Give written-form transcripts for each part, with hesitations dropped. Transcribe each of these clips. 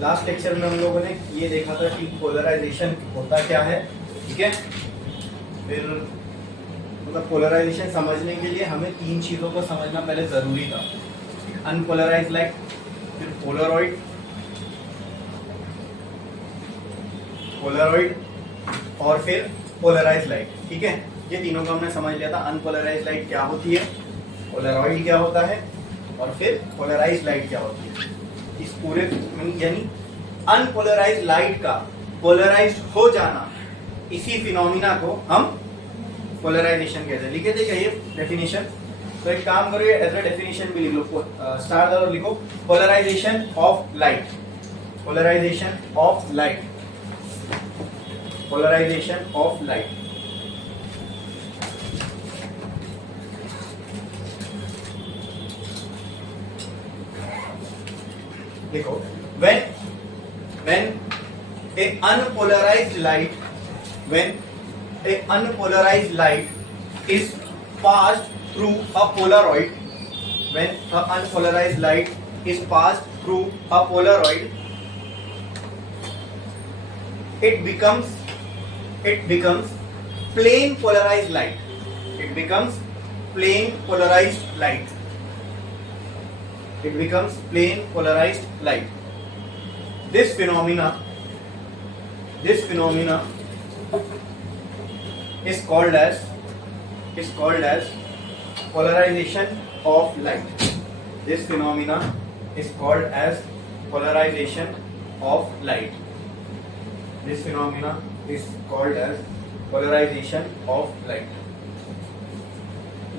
Last lecture में हम लोगों ने ये देखा था कि पोलराइजेशन होता क्या है, ठीक है। फिर मतलब पोलराइजेशन समझने के लिए हमें तीन चीज़ों को समझना पहले ज़रूरी था। अनपोलराइज लाइट, फिर पोलरॉइड, और फिर पोलराइज लाइट, ठीक है। ये तीनों को हमने समझ लिया था। अनपोलराइज लाइट क्या होती है, पोलरॉइड क्या होता है, और फिर पोलराइज लाइट क्या होती है। इस पूरे यानी अनपोलराइज लाइट का पोलराइज हो जाना, इसी फिनोमिना को हम पोलराइजेशन कहते हैं। लिखे थे क्या ये डेफिनेशन? तो एक काम करो, ये एज ए डेफिनेशन भी लिख लो। स्टार और लिखो polarisation of light, polarisation of light, polarisation of light. देखो, when a unpolarized light is passed through a polaroid, when a unpolarized light is passed through a polaroid, it becomes plain polarized light. It becomes plain polarized light. It becomes plain polarized light. This phenomena is called as polarization of light. This phenomena is called as polarization of light. This phenomena is called as polarization of light.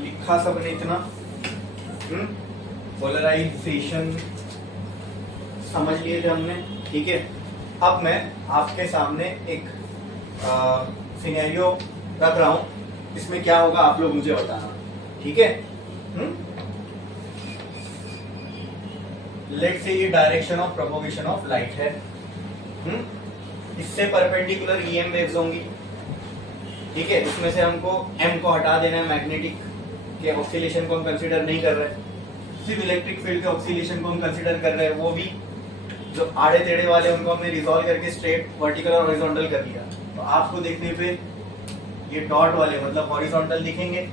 लिखा सबने इतना? Polarisation समझ लिए थे हमने, ठीक है। अब मैं आपके सामने एक सिनेरियो रख रहा हूं, इसमें क्या होगा आप लोग मुझे बताना, ठीक है। लेट्स से ये direction of propagation of light है। इससे परपेंडिकुलर ईएम वेव्स होंगी, ठीक है। इसमें से हमको एम को हटा देना है, मैग्नेटिक के ऑक्सीलेशन को हम कंसीडर नहीं कर रहे, सिर्फ इलेक्ट्रिक फील्ड के ऑक्सीलेशन को हम कंसीडर कर रहे हैं। वो भी जो आड़े टेढ़े वाले उनको हमने रिजॉल्व करके स्ट्रेट, वर्टिकल और हॉरिजॉन्टल कर लिया। तो आपको देखने पे ये डॉट वाले मतलब हॉरिजॉन्टल दिखेंगे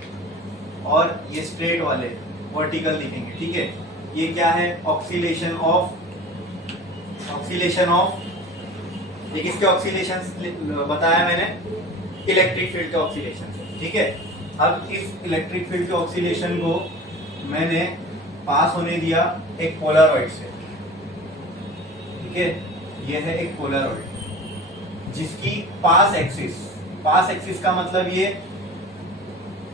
और ये स्ट्रेट वाले वर्टिकल दिखेंगे, ठीक है। ये क्या है, ऑक्सीलेशन ऑफ ये किसके ऑक्सीलेशन बताया मैंने, इलेक्ट्रिक फील्ड के ऑक्सीलेशन से, ठीक है। अब इस इलेक्ट्रिक फील्ड के ऑक्सीलेशन को मैंने पास होने दिया एक पोलरॉइड से, ठीक है। ये है एक पोलरॉइड जिसकी पास एक्सिस का मतलब ये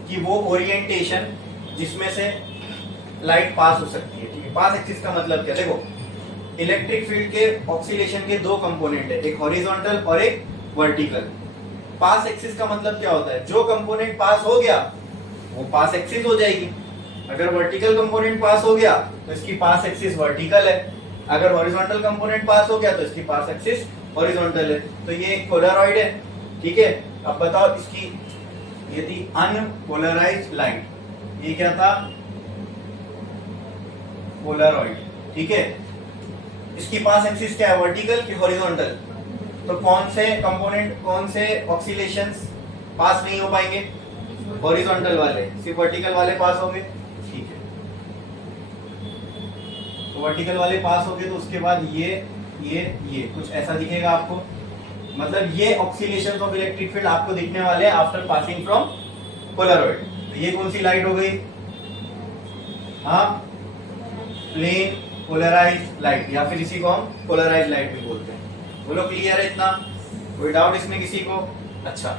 कि वो ओरिएंटेशन जिसमें से लाइट पास हो सकती है, ठीक है। पास एक्सिस का मतलब क्या, देखो इलेक्ट्रिक फील्ड के ऑक्सीलेशन के दो कंपोनेंट है, एक हॉरिजॉन्टल और एक वर्टिकल। पास एक्सिस का मतलब क्या होता है, जो कंपोनेंट पास हो गया वो पास एक्सिस हो जाएगी। अगर वर्टिकल कंपोनेंट पास हो गया तो इसकी पास एक्सिस वर्टिकल है, अगर हॉरिजॉन्टल कंपोनेंट पास हो गया तो इसकी पास एक्सिस हॉरिजॉन्टल है। तो ये एक पोलरॉइड है, ठीक है। अब बताओ इसकी, ये थी अनपोलराइज्ड लाइट, ये क्या था, पोलरॉइड, ठीक है। इसकी पास एक्सिस क्या है, वर्टिकल की हॉरिजॉन्टल। तो कौन से कंपोनेंट, कौन से ऑक्सीलेशंस पास नहीं हो पाएंगे, हॉरिजॉन्टल वाले, सिर्फ वर्टिकल वाले पास होंगे, ठीक है। तो वर्टिकल वाले पास हो गए तो उसके बाद ये कुछ ऐसा दिखेगा आपको, मतलब ये ऑक्सीलेशंस ऑफ इलेक्ट्रिक फील्ड आपको दिखने वाले हैं आफ्टर पासिंग फ्रॉम पोलरॉइड। तो ये कौन सी लाइट हो गई, हाँ, प्लेन पोलराइज्ड लाइट, या फिर इसी को हम पोलराइज्ड लाइट भी बोलते हैं। बोलो क्लियर है इतना, कोई डाउट इसमें किसी को? अच्छा,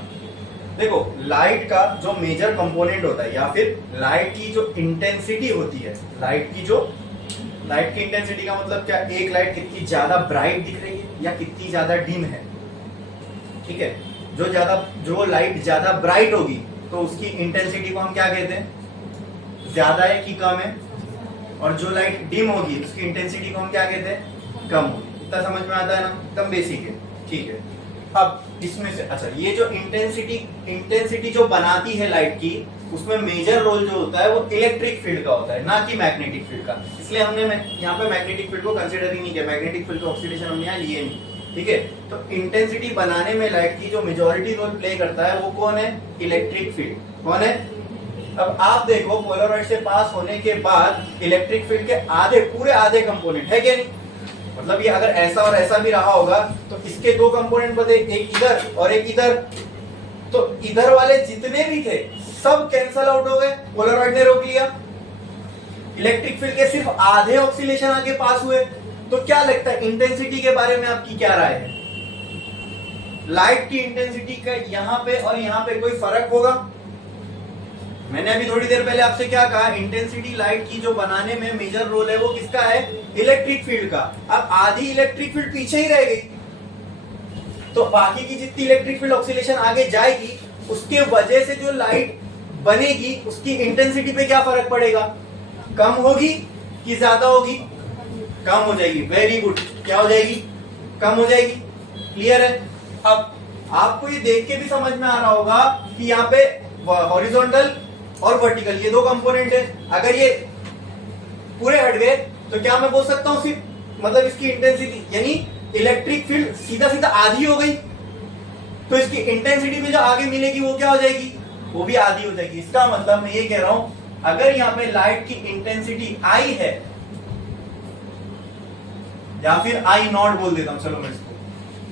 देखो लाइट का जो मेजर कंपोनेंट होता है, या फिर लाइट की जो इंटेंसिटी होती है, लाइट की इंटेंसिटी का मतलब क्या, एक लाइट कितनी ज्यादा ब्राइट दिख रही है या कितनी ज्यादा डिम है, ठीक है। जो लाइट ज्यादा ब्राइट होगी तो उसकी इंटेंसिटी को हम क्या कहते हैं, ज्यादा है कि कम है। और जो लाइट डिम होगी उसकी इंटेंसिटी को हम क्या कहते हैं, कम होगी। इतना समझ में आता है ना, एकदम बेसिक है, ठीक है। अब इसमें से अच्छा, ये जो इंटेंसिटी जो बनाती है लाइट की, उसमें मेजर रोल जो होता है वो इलेक्ट्रिक फील्ड का होता है, ना कि मैग्नेटिक फील्ड का। इसलिए हमने यहाँ पे मैग्नेटिक फील्ड को कंसीडर ही नहीं किया, मैग्नेटिक फील्ड का ऑक्सीडेशन हमने यहाँ लिए नहीं, ठीक है। तो इंटेंसिटी बनाने में लाइट की जो मेजॉरिटी रोल प्ले करता है वो कौन है? Electric field. कौन है? अब आप देखो पोलराइड से पास होने के बाद इलेक्ट्रिक फील्ड के आधे, पूरे आधे कंपोनेंट है क्या नहीं? मतलब ये अगर ऐसा और ऐसा भी रहा होगा तो इसके दो कंपोनेंट बचे, एक इधर और एक इधर, तो इधर वाले जितने भी थे सब कैंसल आउट हो गए, पोलराइड ने रोक लिया। इलेक्ट्रिक फील्ड के सिर्फ आधे ऑक्सीलेशन आगे पास हुए। तो क्या लगता है इंटेंसिटी के बारे में आपकी क्या राय है? लाइट की इंटेंसिटी का यहां पे और यहां पे कोई फर्क होगा? मैंने अभी थोड़ी देर पहले आपसे क्या कहा, इंटेंसिटी लाइट की जो बनाने में मेजर रोल है वो किसका है? इलेक्ट्रिक फील्ड का। अब आधी इलेक्ट्रिक फील्ड पीछे ही रह गई, तो बाकी की जितनी इलेक्ट्रिक फील्ड ऑक्सीलेशन आगे जाएगी उसके वजह से जो लाइट बनेगी उसकी इंटेंसिटी पे क्या फर्क पड़ेगा? कम होगी कि ज्यादा होगी? कम हो जाएगी। वेरी गुड, क्या हो जाएगी? कम हो जाएगी। क्लियर है? अब आपको ये देख के भी समझ में आ रहा होगा कि यहाँ पे हॉरिजॉन्टल और वर्टिकल ये दो कंपोनेंट है। अगर ये पूरे हट गए तो क्या मैं बोल सकता हूं सिर्फ मतलब इसकी इंटेंसिटी यानी इलेक्ट्रिक फील्ड सीधा सीधा आधी हो गई, तो इसकी इंटेंसिटी में जो आगे मिलेगी वो क्या हो जाएगी? वो भी आधी हो जाएगी। इसका मतलब मैं ये कह रहा हूं, अगर यहाँ पे लाइट की इंटेंसिटी आई है, या फिर आई नॉट बोल देता हूं, चलो मैं इसको,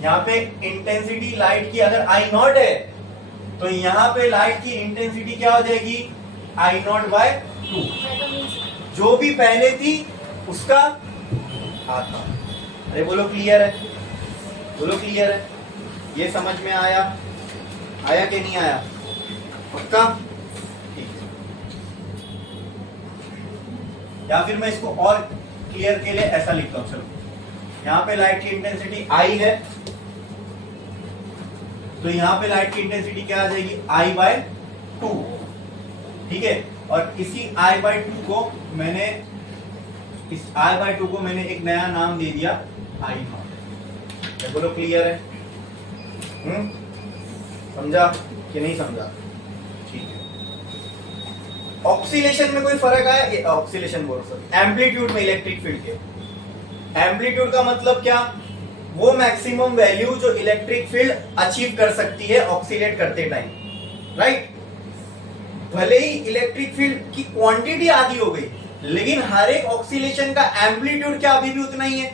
यहाँ पे इंटेंसिटी लाइट की अगर आई नॉट है तो यहाँ पे लाइट की इंटेंसिटी क्या हो जाएगी? आई नॉट बाय 2। जो भी पहले थी उसका आधा। अरे बोलो क्लियर है? बोलो क्लियर है? ये समझ में आया? आया कि नहीं आया? पक्का? ठीक है। या फिर मैं इसको और क्लियर के लिए ऐसा लिखता हूं, चलो यहाँ पे लाइट की इंटेंसिटी आई है, तो यहाँ पे लाइट की इंटेंसिटी क्या आ जाएगी? I by 2। ठीक है, और इसी I बाय 2 को मैंने, इस I बाय 2 को मैंने एक नया नाम दे दिया I नॉट। बोलो क्लियर है? समझा कि नहीं समझा? ठीक है। ऑक्सीलेशन में कोई फर्क आया? ऑक्सीलेशन बोल सकते, एम्पलीट्यूड में इलेक्ट्रिक फील्ड के। एम्पलीट्यूड का मतलब क्या? वो मैक्सिमम वैल्यू जो इलेक्ट्रिक फील्ड अचीव कर सकती है ऑक्सीलेट करते टाइम, राइट? भले ही इलेक्ट्रिक फील्ड की क्वांटिटी आधी हो गई, लेकिन हर एक ऑक्सीलेशन का एम्पलीट्यूड क्या अभी भी उतना ही है?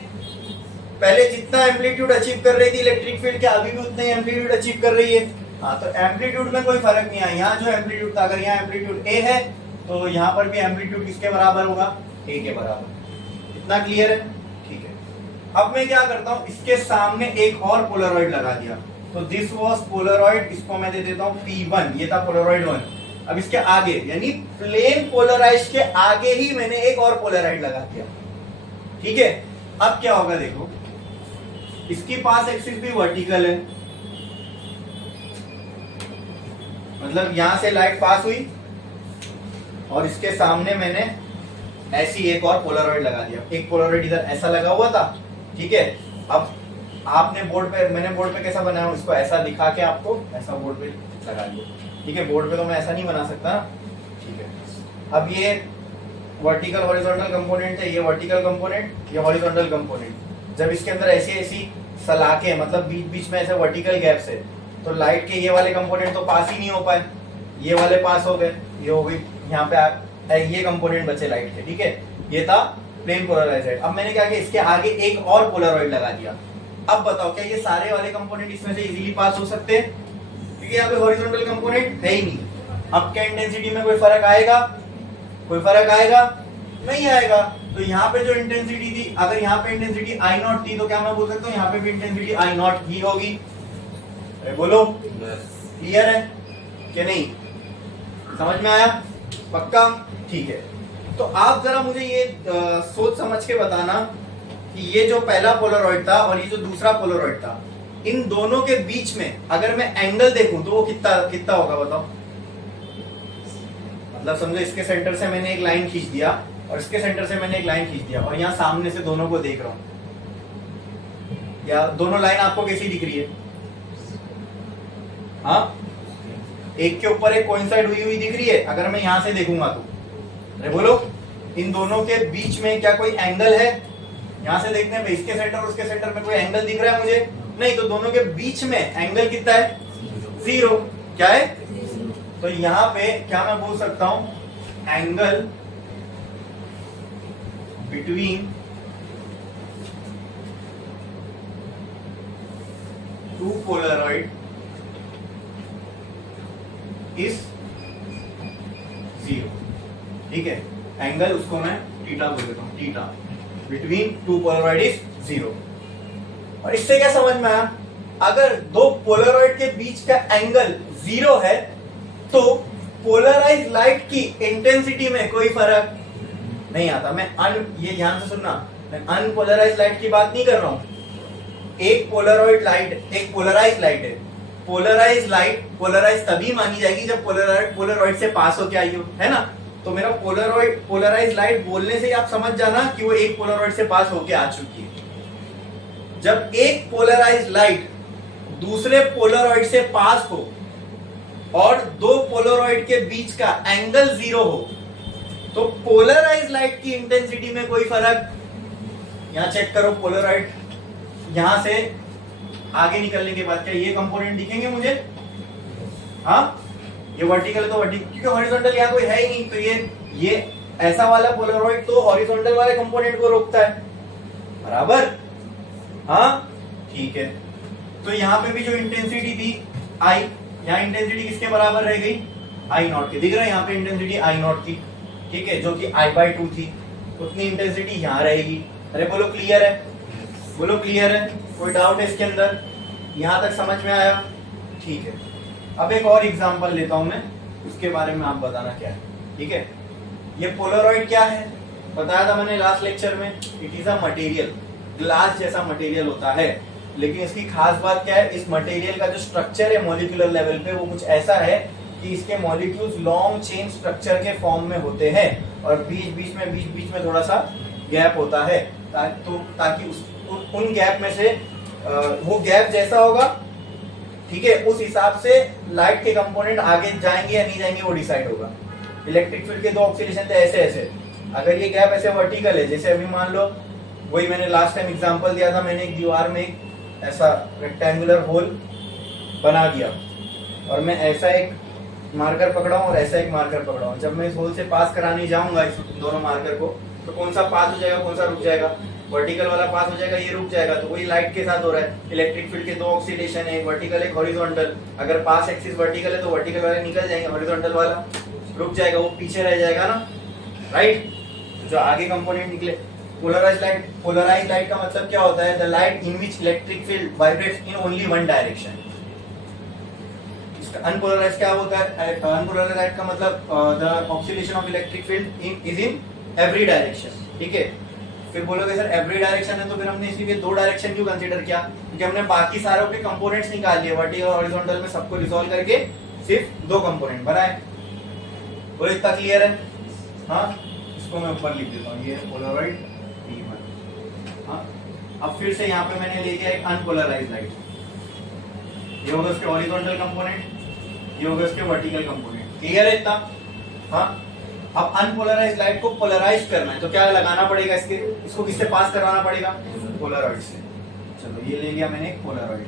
पहले जितना एम्पलीट्यूड अचीव कर रही थी इलेक्ट्रिक फील्ड, क्या अभी भी उतना ही एम्पलीट्यूड अचीव कर रही है? हाँ, तो एम्पलीट्यूड में कोई फर्क नहीं है। यहाँ जो एम्पलीट्यूड था, अगर यहाँ एम्पलीट्यूड ए है तो यहाँ पर भी एम्पलीट्यूड किसके बराबर होगा? ए के बराबर। इतना क्लियर है? ठीक है। अब मैं क्या करता हूं, इसके सामने एक और पोलराइड लगा दिया, तो दिस वाज पोलराइड, इसको मैं दे देता हूं P1, ये था पोलराइड 1। अब इसके आगे यानी प्लेन पोलराइज के आगे ही मैंने एक और पोलराइड लगा दिया। ठीक है, अब क्या होगा देखो, इसकी पास एक्सिस भी वर्टिकल है, मतलब यहां से लाइट पास हुई और इसके सामने मैंने ऐसी एक और पोलराइड लगा दिया। एक पोलराइड इधर ऐसा लगा हुआ था, ठीक है। अब आपने बोर्ड पे, मैंने बोर्ड पे कैसा बनाया हूं, इसको ऐसा दिखा के आपको ऐसा बोर्ड पे लगा दिया, ठीक है। बोर्ड पे तो मैं ऐसा नहीं बना सकता, ठीक है। अब ये वर्टिकल हॉरिजॉन्टल कंपोनेंट है, ये वर्टिकल कंपोनेंट, ये हॉरिजॉन्टल कंपोनेंट। जब इसके अंदर ऐसी ऐसी सलाखें, मतलब बीच बीच में ऐसे वर्टिकल गैप्स है, तो लाइट के ये वाले कंपोनेंट तो पास ही नहीं हो पाए, ये वाले पास हो गए, ये हो गई, यहाँ पे ये कंपोनेंट बचे लाइट के, ठीक है। ये था प्लेन पोलराइज्ड। अब मैंने क्या किया, इसके आगे एक और पोलराइड लगा दिया। अब बताओ क्या ये सारे वाले कंपोनेंट इसमें से इजीली पास हो सकते हैं? क्योंकि यहाँ पे हॉरिजॉन्टल कंपोनेंट है ही नहीं। अब क्या इंटेंसिटी में कोई फर्क आएगा? कोई फर्क आएगा? नहीं आएगा। तो यहाँ पे जो इंटेंसिटी थी, अगर यहाँ पे इंटेंसिटी आई नॉट थी, तो क्या मैं बोल सकता हूँ यहाँ पे भी इंटेंसिटी आई नॉट ही होगी? अरे बोलो, क्लियर है कि नहीं? समझ में आया? पक्का? ठीक है। तो आप जरा मुझे ये सोच समझ के बताना कि ये जो पहला पोलराइड था और ये जो दूसरा पोलराइड था, इन दोनों के बीच में अगर मैं एंगल देखूं तो वो कितना कितना होगा बताओ? मतलब समझो इसके सेंटर से मैंने एक लाइन खींच दिया और इसके सेंटर से मैंने एक लाइन खींच दिया और यहाँ सामने से दोनों को देख रहा हूं, या दोनों लाइन आपको कैसी दिख रही है? हाँ, एक के ऊपर एक कोइंसाइड हुई हुई दिख रही है अगर मैं यहां से देखूंगा तो। अरे बोलो, इन दोनों के बीच में क्या कोई एंगल है? यहां से देखने में इसके सेंटर और उसके सेंटर में कोई एंगल दिख रहा है मुझे? नहीं। तो दोनों के बीच में एंगल कितना है? 0। क्या है? तो यहां पे क्या मैं बोल सकता हूं? Angle between two Polaroid is 0। ठीक है, एंगल उसको मैं थीटा बोल देता हूं, theta between two Polaroid is 0। और इससे क्या समझ में आया? अगर दो पोलरॉइड के बीच का एंगल 0 है तो पोलराइज लाइट की इंटेंसिटी में कोई फर्क नहीं आता। ये ध्यान से सुनना, मैं अनपोलराइज लाइट की बात नहीं कर रहा हूं। एक पोलरॉइड लाइट, एक पोलराइज लाइट है। पोलराइज लाइट पोलराइज तभी मानी जाएगी जब पोलरॉइड से पास होके आई हो, है ना? तो मेरा पोलराइज लाइट बोलने से ही आप समझ जाना कि वो एक पोलरॉइड से पास होके आ चुकी है। जब एक पोलराइज लाइट दूसरे पोलरॉइड से पास हो और दो पोलरॉइड के बीच का एंगल 0 हो तो पोलराइज लाइट की इंटेंसिटी में कोई फर्क। यहां चेक करो, पोलरॉइड यहां से आगे निकलने के बाद क्या ये कंपोनेंट दिखेंगे मुझे? हाँ, ये वर्टिकल तो वर्टिकल, क्योंकि हॉरिजॉन्टल यहाँ कोई है ही नहीं। तो ये ऐसा वाला पोलरॉइड तो हॉरिजॉन्टल वाले कंपोनेंट को रोकता है, बराबर? हाँ, ठीक है। तो यहाँ पे भी जो इंटेंसिटी थी I, यहाँ इंटेंसिटी किसके बराबर रह गई? I0 के। दिख रहा है यहाँ पे इंटेंसिटी I0 थी, ठीक है, जो कि I/2 थी। उतनी इंटेंसिटी यहाँ रहेगी। अरे बोलो क्लियर है? बोलो क्लियर है? कोई डाउट है इसके अंदर? यहां तक समझ में आया? ठीक है। अब एक और एग्जांपल लेता हूं मैं, उसके बारे में आप बताना क्या है, ठीक है? ये पोलरॉइड क्या है बताया था मैंने लास्ट लेक्चर में। It is a material, glass जैसा मटेरियल होता है। लेकिन इसकी खास बात क्या है? इस मटेरियल का जो स्ट्रक्चर है मॉलिक्यूलर लेवल पे वो कुछ ऐसा है कि इसके मॉलिक्यूल्स लॉन्ग चेन स्ट्रक्चर के फॉर्म में होते हैं और बीच बीच में थोड़ा सा गैप होता है, ताकि उन गैप में से वो गैप जैसा होगा, ठीक है, उस हिसाब से लाइट के कंपोनेंट आगे जाएंगे या नहीं जाएंगे वो डिसाइड होगा। इलेक्ट्रिक फील्ड के दो ऑक्सीलेशन थे ऐसे। अगर ये गैप ऐसे वर्टिकल है, जैसे अभी मान लो वही मैंने लास्ट टाइम एग्जांपल दिया था, मैंने एक दीवार में ऐसा रेक्टेंगुलर होल बना दिया और मैं ऐसा एक मार्कर पकड़ा हूं और ऐसा एक मार्कर पकड़ा हूं। जब मैं इस होल से पास कराने जाऊंगा इस दोनों मार्कर को, तो कौन सा पास हो जाएगा, कौन सा रुक जाएगा? वर्टिकल वाला पास हो जाएगा, ये रुक जाएगा। तो वही लाइट के साथ हो रहा है। इलेक्ट्रिक फील्ड के दो ऑक्सीलेशन है, वर्टिकल एक हॉरिजॉन्टल। अगर पास एक्सिस वर्टिकल है तो वर्टिकल वाले निकल जाएंगे, हॉरिजॉन्टल वाला रुक जाएगा, वो पीछे रह जाएगा ना, राइट? जो आगे कंपोनेंट निकले। पोलराइज लाइट का मतलब क्या होता है? The light in which electric field vibrates in only one direction. Unpolarise क्या होता है? अनपोलराइज लाइट का मतलब the oscillation of electric field is in every direction, ठीक है? फिर बोलोगे सर एवरी डायरेक्शन है तो फिर हमने इसलिए दो डायरेक्शन क्यों कंसीडर किया? क्योंकि हमने बाकी सारों के कंपोनेंट्स निकाल लिए, वर्टिकल और हॉरिजॉन्टल में सबको रिजॉल्व करके सिर्फ दो कंपोनेंट बनाए। बोलो इतना क्लियर है? हाँ, इसको मैं ऊपर लिख देता हूँ, ये पोलरॉइड P1। हाँ, अब फिर से यहाँ पे मैंने ले लिया एक अनपोलराइज लाइट। ये होगा उसके हॉरिजॉन्टल कंपोनेंट, ये होगा उसके वर्टिकल कंपोनेंट। क्लियर है इतना? हाँ, अब अनपोलराइज लाइट को पोलराइज करना है तो क्या लगाना पड़ेगा? इसको किससे पास करवाना पड़ेगा? पोलरॉइड से। चलो ये ले लिया मैंने एक पोलरॉइड,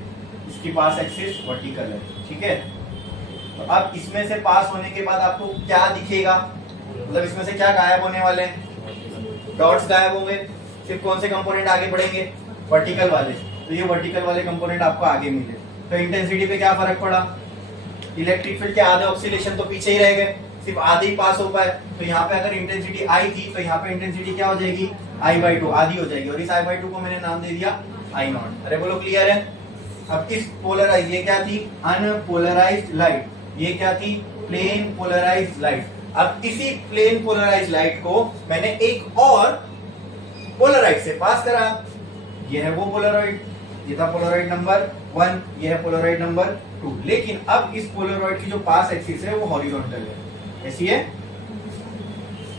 इसकी पास एक्सिस वर्टिकल है, ठीक है? तो अब इसमें से पास होने के बाद आपको क्या दिखेगा? मतलब इसमें से क्या गायब होने वाले हैं? डॉट्स गायब होंगे। सिर्फ कौन से कंपोनेंट आगे बढ़ेंगे? वर्टिकल वाले। तो ये वर्टिकल वाले कंपोनेंट आपको आगे मिले। तो इंटेंसिटी पे क्या फर्क पड़ा? इलेक्ट्रिक फील्ड के आधे ऑक्सीलेशन तो पीछे ही रह गए, सिर्फ आधे ही पास हो पाए। तो यहाँ पे अगर इंटेंसिटी I थी तो यहाँ पे इंटेंसिटी क्या हो जाएगी? I/2, आधी हो जाएगी। और इस I/2 को मैंने नाम दे दिया I0। अरे बोलो क्लियर है? अब इस पोलराइज, ये क्या थी? Unpolarised light. ये क्या थी? Plane polarised light. अब इसी प्लेन पोलराइज्ड लाइट को मैंने एक और पोलराइड से पास करा। ये है वो पोलराइड, ये था पोलराइड नंबर 1, ये है पोलराइड नंबर 2। लेकिन अब इस पोलराइड की जो पास एक्सिस है वो हॉरिजॉन्टल है, ऐसी है।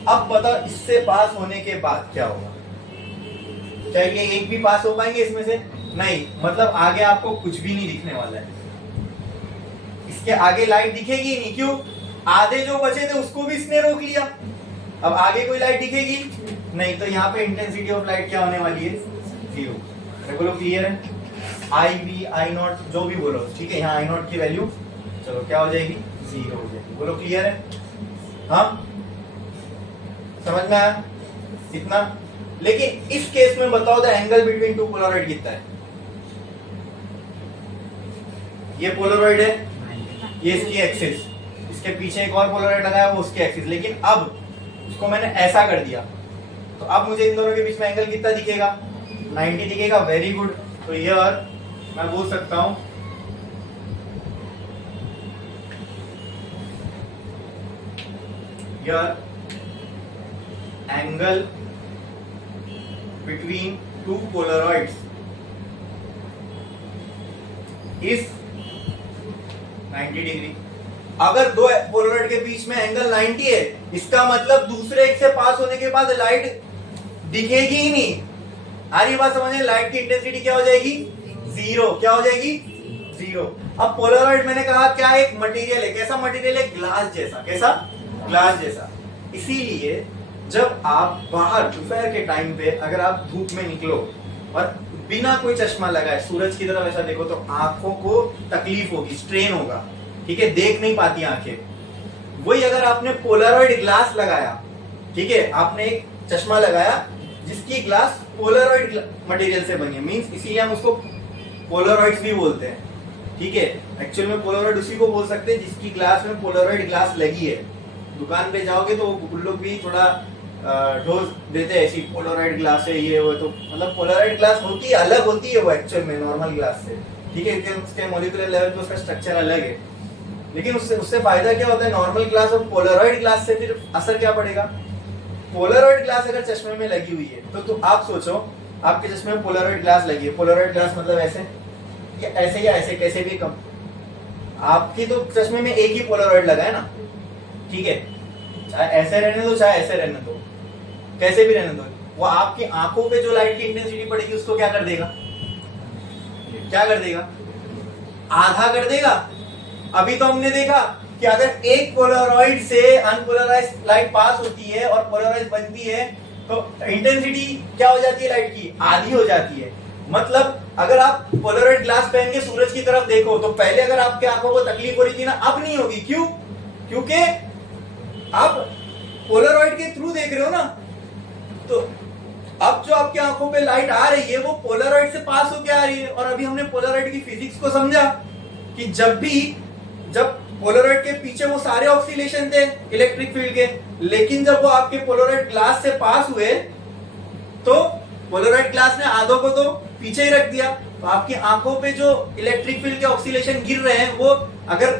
अब बताओ इससे पास होने के बाद क्या होगा? क्या ये एक भी पास हो पाएंगे इसमें से? नहीं, मतलब आगे आपको कुछ भी नहीं दिखने वाला है। इसके आगे लाइट दिखेगी ही नहीं, क्यों? आधे जो बचे थे उसको भी इसने रोक लिया, अब आगे कोई लाइट दिखेगी नहीं, तो यहाँ पे इंटेंसिटी ऑफ लाइट क्या होने वाली है? 0। बोलो क्लियर है? आई बी आई नॉट जो भी बोलो, ठीक है, यहाँ आई नॉट की वैल्यू चलो क्या हो जाएगी? 0 हो जाएगी। बोलो क्लियर है? हाँ, समझ में आया इतना? लेकिन इस केस में बताओ the angle between to Polaroid कितना है? ये पोलराइड है, ये इसकी एक्सिस, इसके पीछे एक और पोलराइड लगाया वो उसकी एक्सिस, लेकिन अब उसको मैंने ऐसा कर दिया, तो अब मुझे इन दोनों के बीच में एंगल कितना दिखेगा? 90 दिखेगा। Very good. तो हियर मैं बोल सकता हूं here angle between two polaroids is 90 degree. अगर दो पोलराइड के बीच में एंगल 90 है, इसका मतलब दूसरे एक से पास होने के बाद लाइट दिखेगी ही नहीं। आ रही बात समझ में? लाइट की इंटेंसिटी क्या हो जाएगी? 0। क्या हो जाएगी? 0। अब पोलराइड मैंने कहा क्या एक मटेरियल है, कैसा मटेरियल है? ग्लास जैसा। कैसा? ग्लास जैसा। इसीलिए जब आप बाहर दोपहर के टाइम पे अगर आप धूप में निकलो और बिना कोई चश्मा लगाए सूरज की तरफ ऐसा देखो तो आंखों को तकलीफ होगी, स्ट्रेन होगा, ठीक है, देख नहीं पाती आंखें। वही अगर आपने पोलराइड ग्लास लगाया, ठीक है, आपने एक चश्मा लगाया जिसकी ग्लास पोलराइड मटेरियल से बनी है, मींस इसीलिए हम उसको पोलराइड्स भी बोलते हैं, ठीक है। एक्चुअल में पोलराइड उसी को बोल सकते हैं जिसकी ग्लास में पोलराइड ग्लास लगी है। दुकान पे जाओगे तो उन लोग भी थोड़ा ढोस देते हैं, ऐसी पोलराइड ग्लास है ये वो, तो मतलब पोलराइड ग्लास होती है, अलग होती है वो एक्चुअल में नॉर्मल ग्लास से, ठीक है, उसके मॉलिक्यूलर लेवल पे उसका स्ट्रक्चर अलग है। लेकिन उससे फायदा क्या होता है? नॉर्मल ग्लास और पोलराइड ग्लास से फिर असर क्या पड़ेगा? पोलराइड ग्लास अगर चश्मे में लगी हुई है तो आप सोचो आपके चश्मे में पोलराइड ग्लास लगी है। पोलराइड ग्लास मतलब ऐसे या ऐसे कैसे भी कम, आपकी तो चश्मे में एक ही पोलराइड लगा है ना, ठीक है, चाहे ऐसे रहने दो चाहे ऐसे रहने दो, कैसे भी रहने दो, वो आपकी आंखों पे जो लाइट की इंटेंसिटी पड़ेगी उसको क्या कर देगा? क्या कर देगा? आधा कर देगा। अभी तो हमने देखा कि अगर एक पोलराइड से अनपोलराइज लाइट पास होती है और पोलराइज बनती है तो इंटेंसिटी क्या हो जाती है लाइट की? आधी हो जाती है। मतलब अगर आप पोलराइड ग्लास पहन के सूरज की तरफ देखो तो पहले अगर आपके आंखों को तकलीफ हो रही थी ना, अब नहीं होगी। क्यों? क्योंकि आप पोलराइड के थ्रू देख रहे हो ना, तो अब जो आपकी आंखों पे लाइट आ रही है वो पोलराइड से पास होके आ रही है। और अभी हमने पोलराइड की फिजिक्स को समझा कि जब पोलराइड के पीछे वो सारे ऑक्सीलेशन थे इलेक्ट्रिक फील्ड के, लेकिन जब वो आपके पोलराइड ग्लास से पास हुए तो पोलराइड ग्लास ने आधों को तो पीछे ही रख दिया, तो आपकी आंखों पे जो इलेक्ट्रिक फील्ड के ऑक्सीलेशन गिर रहे हैं वो अगर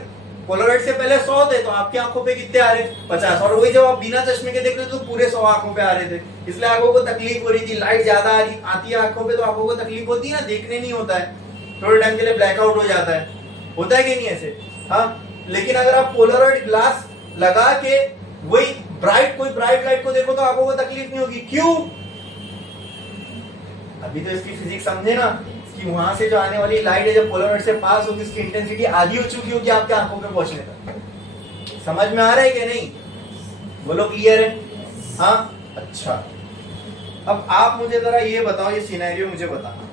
पोलराइड से पहले 100 थे तो आपकी आंखों पे कितने आ रहे? 50। और वही जब आप बिना चश्मे के देख रहे थे तो पूरे 100 आंखों पे आ रहे थे, इसलिए आंखों को तकलीफ हो रही थी। लाइट ज्यादा आती है आंखों पे तो आंखों को तकलीफ होती है ना, देखने नहीं होता है, थोड़े टाइम के लिए ब्लैकआउट हो जाता है, होता है कि नहीं ऐसे? हाँ। लेकिन अगर आप पोलराइड ग्लास लगा के वही कोई ब्राइट लाइट को देखो तो आंखों को तकलीफ नहीं होगी। क्यों? अभी तो इसकी फिजिक्स समझे ना कि वहां से जो आने वाली लाइट है जब पोलराइड से पास होगी उसकी इंटेंसिटी आधी हो चुकी होगी आपके आंखों पे पहुंचने तक। समझ में आ रहा है कि नहीं? बोलो क्लियर है? हाँ। अच्छा, अब आप मुझे जरा ये बताओ, ये सिनेरियो मुझे बताना,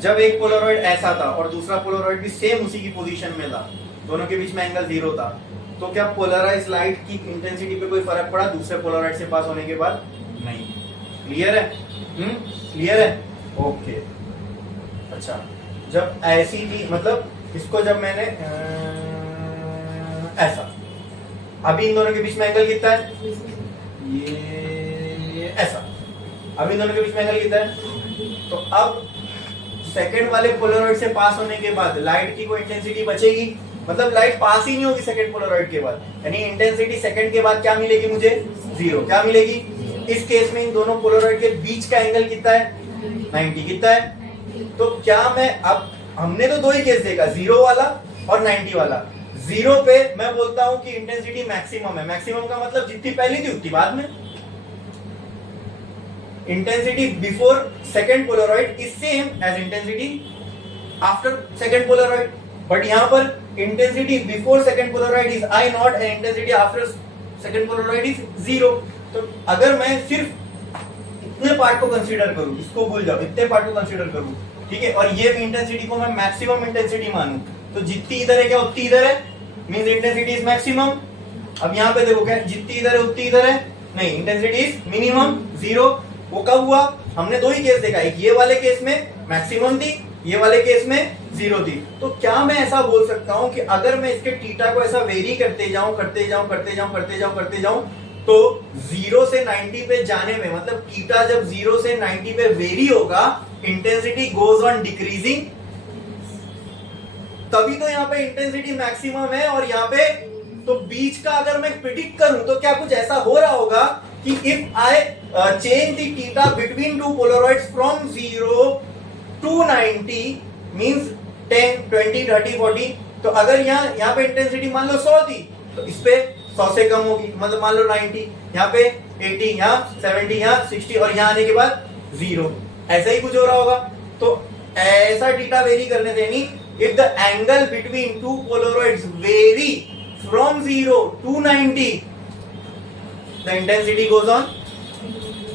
जब एक पोलराइड ऐसा था और दूसरा पोलराइड भी सेम उसी की पोजीशन में था, दोनों के बीच में एंगल 0 था, तो क्या पोलराइज लाइट की इंटेंसिटी पे कोई फर्क पड़ा दूसरे पोलराइड से पास होने के बाद? नहीं। क्लियर है? क्लियर है? ओके। अच्छा, जब ऐसी थी, मतलब इसको जब मैंने ऐसा, अभी इन दोनों के बीच में एंगल कितना है? ये ऐसा, अभी इन दोनों के बीच में एंगल कितना है? तो अब सेकंड वाले पोलराइड से पास होने के बाद लाइट की कोई इंटेंसिटी बचेगी? मतलब लाइट पास ही नहीं होगी सेकंड पोलराइड के बाद, यानी इंटेंसिटी सेकंड के बाद क्या मिलेगी मुझे? 0। क्या मिलेगी? इस केस में इन दोनों पोलराइड के बीच का एंगल कितना है? 90। कितना है? तो क्या मैं, अब हमने तो दो ही केस देखा, 0 वाला और 90 वाला। 0 पे मैं बोलता हूं कि इंटेंसिटी मैक्सिमम है। मैक्सिमम का मतलब जितनी पहली थी उतनी बाद में। Intensity before second polaroid is same as intensity after second polaroid. But यहाँ पर intensity before second polaroid is I naught and intensity after second polaroid is 0। तो अगर मैं सिर्फ इतने पार्ट को कंसीडर करूं, इसको भूल जाओ, इतने पार्ट को कंसीडर करूं, ठीक है, और ये इंटेंसिटी को मैं मैक्सिमम इंटेंसिटी मानूं, तो जितनी इधर है क्या उतनी इधर है, मींस इंटेंसिटी इज मैक्सिमम। अब यहाँ पे देखो क्या, जितनी इधर है उतनी इधर है, नहीं, इंटेंसिटी इज मिनिमम 0। वो कब हुआ, हमने दो ही केस देखा, एक ये वाले केस में मैक्सिमम थी, ये वाले केस में 0 थी। तो क्या मैं ऐसा बोल सकता हूं कि अगर मैं इसके थीटा को ऐसा वेरी करते जाऊं करते जाऊं करते जाऊं करते जाऊं करते जाऊं, तो 0 से 90 पे जाने में, मतलब थीटा जब 0 से 90 पे वेरी होगा, इंटेंसिटी गोज ऑन डिक्रीजिंग, तभी तो यहाँ पे इंटेंसिटी मैक्सिमम है। और यहाँ पे तो बीच का अगर मैं प्रिडिक्ट करूं तो क्या कुछ ऐसा हो रहा होगा कि if I change the theta between two polaroids from 0 to 90 means 10 20 30 40, तो अगर यहाँ पे इंटेंसिटी मान लो 100 थी, तो इस पे 100 से कम होगी, मतलब मान लो 90, यहाँ पे 80, यहाँ 70, यहाँ 60, और यहाँ आने के बाद 0, ऐसा ही कुछ हो रहा होगा। तो ऐसा थीटा वेरी करने से, नहीं, if the angle between two polaroids vary from 0 to 90, the intensity goes on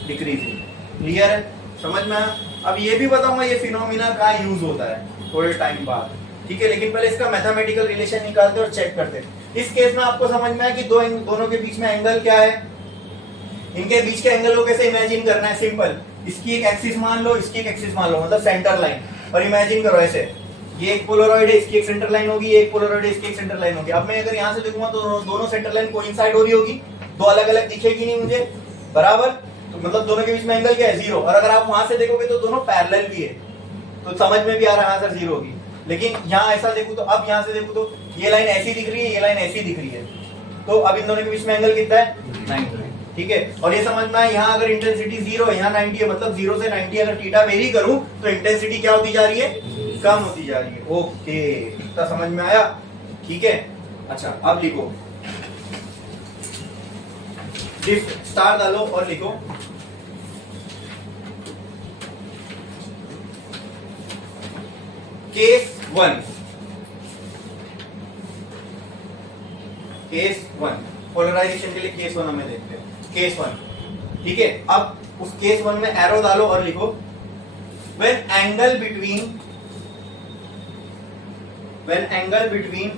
decreasing। Clear है, समझ में आया? अब ये भी बताऊंगा ये फिनोमिना का यूज होता है थोड़े टाइम बाद, ठीक है, लेकिन पहले इसका मैथमेटिकल रिलेशन निकालते और चेक करते। इस केस में आपको समझ में आया कि दोनों के बीच में एंगल क्या है, इनके बीच के एंगल को कैसे इमेजिन करना है, सिंपल, इसकी एक एक्सिस मान लो, इसकी एक एक्सिस मान लो, मतलब सेंटर लाइन, और इमेजिन करो ऐसे, ये एक पोलरॉइड है, इसकी एक सेंटर लाइन होगी, ये एक पोलरॉइड है, इसकी एक सेंटर लाइन होगी। अब मैं अगर यहाँ से देखूंगा तो दोनों सेंटर लाइन कोइंसाइड हो रही होगी, दो अलग अलग दिखेगी नहीं मुझे, बराबर, तो मतलब दोनों के बीच में एंगल क्या है, 0। और अगर आप वहां से देखोगे तो दोनों पैरेलल भी है, तो समझ में भी आ रहा है आंसर 0 होगी। लेकिन यहाँ ऐसा देखूं तो, अब यहाँ से देखूं तो ये लाइन ऐसी दिख रही है, ये लाइन ऐसी दिख रही है, तो अब इन दोनों के बीच में एंगल कितना है, 90, ठीक है। और ये समझना है, यहाँ अगर इंटेंसिटी 0 है, यहाँ 90 है, मतलब 0 से 90 अगर थीटा वेरी करूं तो इंटेंसिटी क्या होती जा रही है, कम होती जा रही है। ओके, इतना समझ में आया, ठीक है। अच्छा, अब लिखो, स्टार डालो और लिखो केस 1, केस 1 पोलराइजेशन के लिए केस 1 हमें देखते हैं, केस 1, ठीक है। अब उस केस 1 में एरो डालो और लिखो when angle between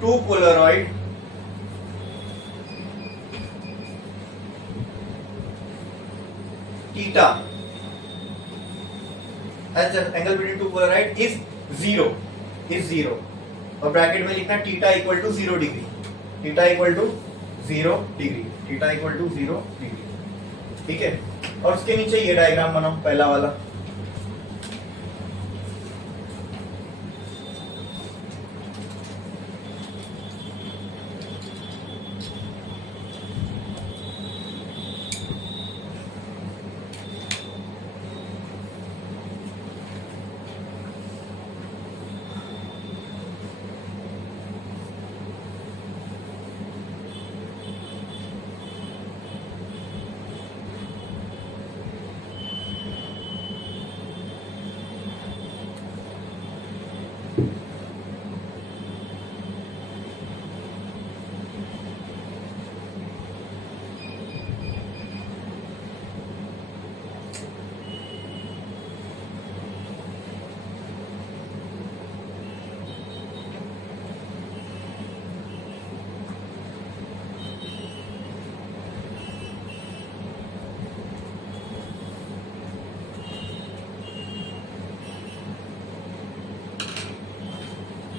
two polaroid theta, as the angle between two polaroid is 0, और ब्रैकेट में लिखना theta equal to 0 degree, theta equal to 0 degree, theta equal to 0 degree, ठीक है। और उसके नीचे ये डायग्राम बनाओ, पहला वाला,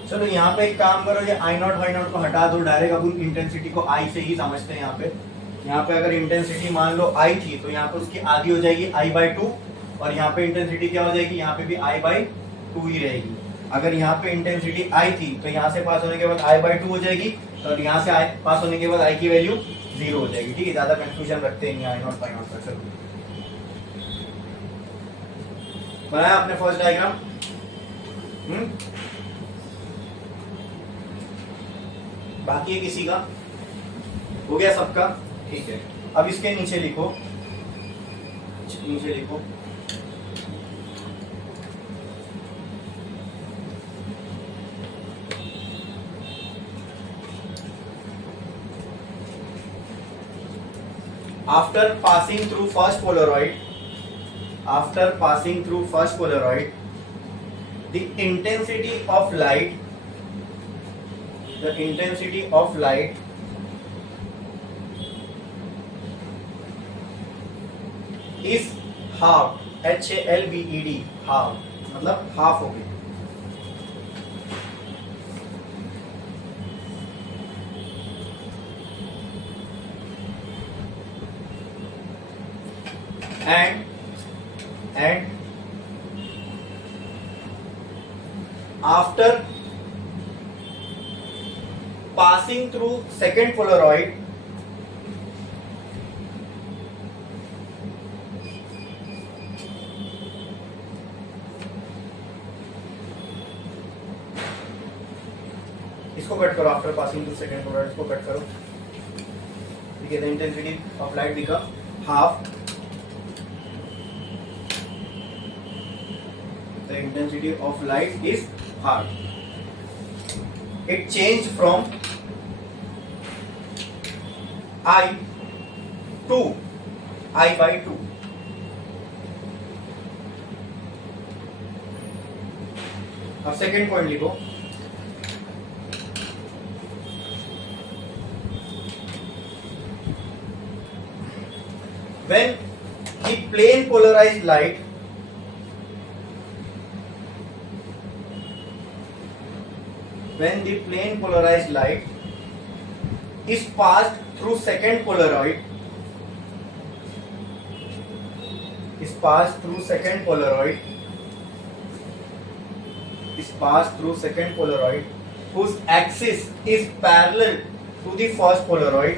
चलो यहाँ पे एक काम करो, ये आई नॉट वाई नॉट को हटा दो, डायरेक्ट अब इंटेंसिटी को आई से ही समझते हैं। यहाँ पे अगर इंटेंसिटी मान लो आई थी तो यहाँ पे उसकी आधी हो जाएगी I/2, और यहाँ पे इंटेंसिटी क्या हो जाएगी, यहाँ पे भी I/2 ही रहेगी। अगर यहाँ पे इंटेंसिटी आई थी तो यहाँ से पास होने के बाद I/2 हो जाएगी, और यहाँ से पास होने के बाद आई की वैल्यू 0 हो जाएगी, ठीक है। ज्यादा कंफ्यूजन रखते नहीं आई नॉट वाई नॉट का। चलो बनाया आपने फर्स्ट डायग्राम, बाकी है किसी का, हो गया सबका, ठीक है। अब इसके नीचे लिखो, नीचे लिखो after passing through first Polaroid, the intensity of light is half, HALVED, half, मतलब हाफ हो गई. And after passing through second Polaroid, इसको कट करो, after passing to second Polaroid, इसको कट करो. ठीक है, the intensity of light become half. The intensity of light is half. It changed from I to I by 2. अब second point लिखो. When the plane polarized light is passed through second Polaroid, whose axis is parallel to the first Polaroid,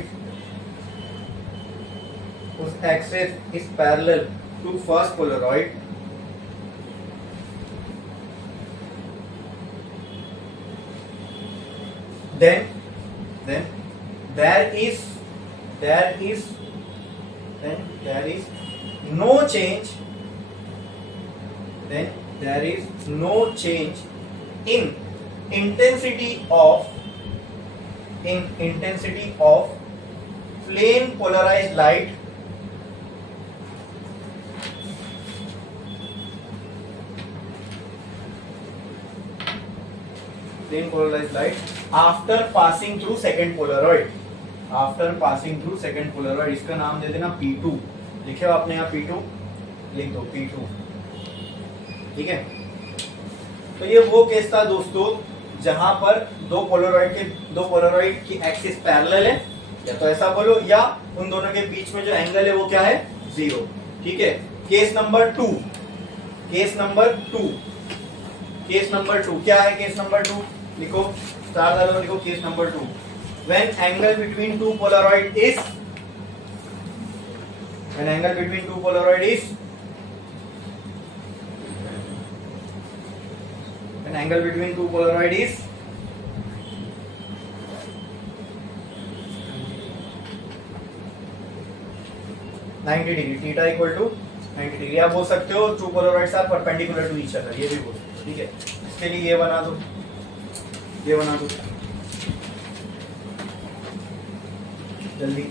then there is no change in intensity of plane polarized light after passing through second Polaroid. इसका नाम दे देना P2. लिखे हो आपने यहाँ P2, लिख दो P2. ठीक है. तो ये वो केस था दोस्तों जहां पर दो पोलरॉइड की एक्सिस पैरेलल है, या तो ऐसा बोलो, या उन दोनों के बीच में जो एंगल है वो क्या है, 0. ठीक है. केस नंबर 2 क्या है? केस नंबर 2 लिखो, स्टार डालो, लिखो case number 2. When angle between two Polaroid is is 90 degree, theta equal to 90 degree. आप बोल सकते हो two polaroids are perpendicular to each other, ये भी बोल सकते हो. ठीक है. इसके लिए ये बना दो, जल्दी.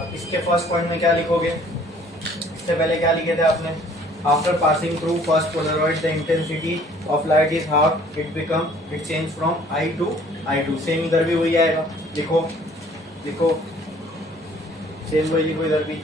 अब इसके फर्स्ट पॉइंट में क्या लिखोगे? इससे पहले क्या लिखे थे आपने? after passing through first Polaroid the intensity of light is half, it change from I to I2. Same इधर भी वही आएगा, लिखो लिखो, सेम वही लिखो इधर भी।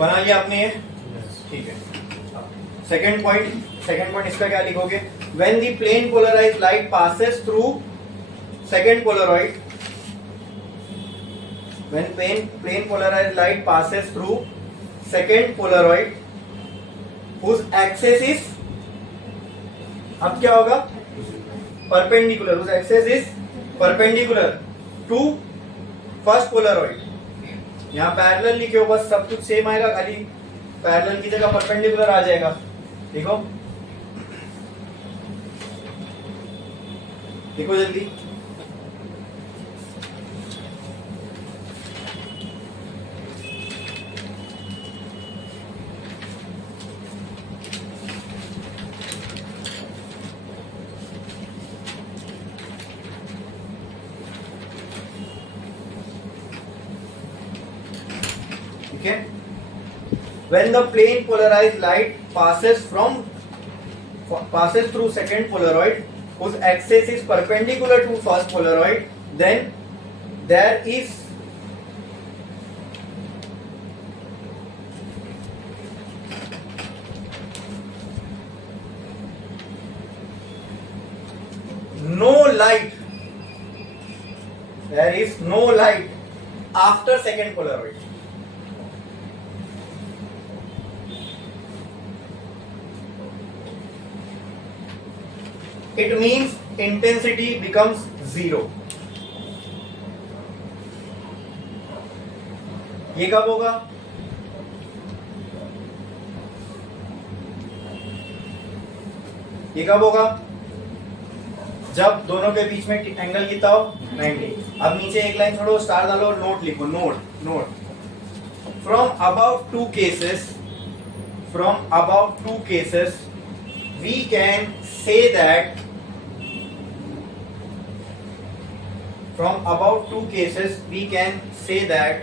बना लिया आपने ये, ठीक है। सेकंड पॉइंट इसका क्या लिखोगे? When the plane polarised light passes through second polaroid, when plane polarised light passes through second polaroid whose axis is, अब क्या होगा? Perpendicular, whose axis is perpendicular to first polaroid. यहाँ पैरेलल लिखे हो, बस सब कुछ सेम आएगा, खाली पैरेलल की जगह परपेंडिकुलर आ जाएगा। देखो देखो जल्दी, ठीक है। When the plane polarized light passes through second Polaroid whose axis is perpendicular to first Polaroid, then there is no light. There is no light after second Polaroid. It means intensity becomes 0. ये कब होगा? ये कब होगा? जब दोनों के बीच में एंगल कितना हो? 90। अब नीचे एक लाइन छोड़ो, स्टार डालो, नोट लिखो, note. From above two cases, we can say that from above two cases we can say that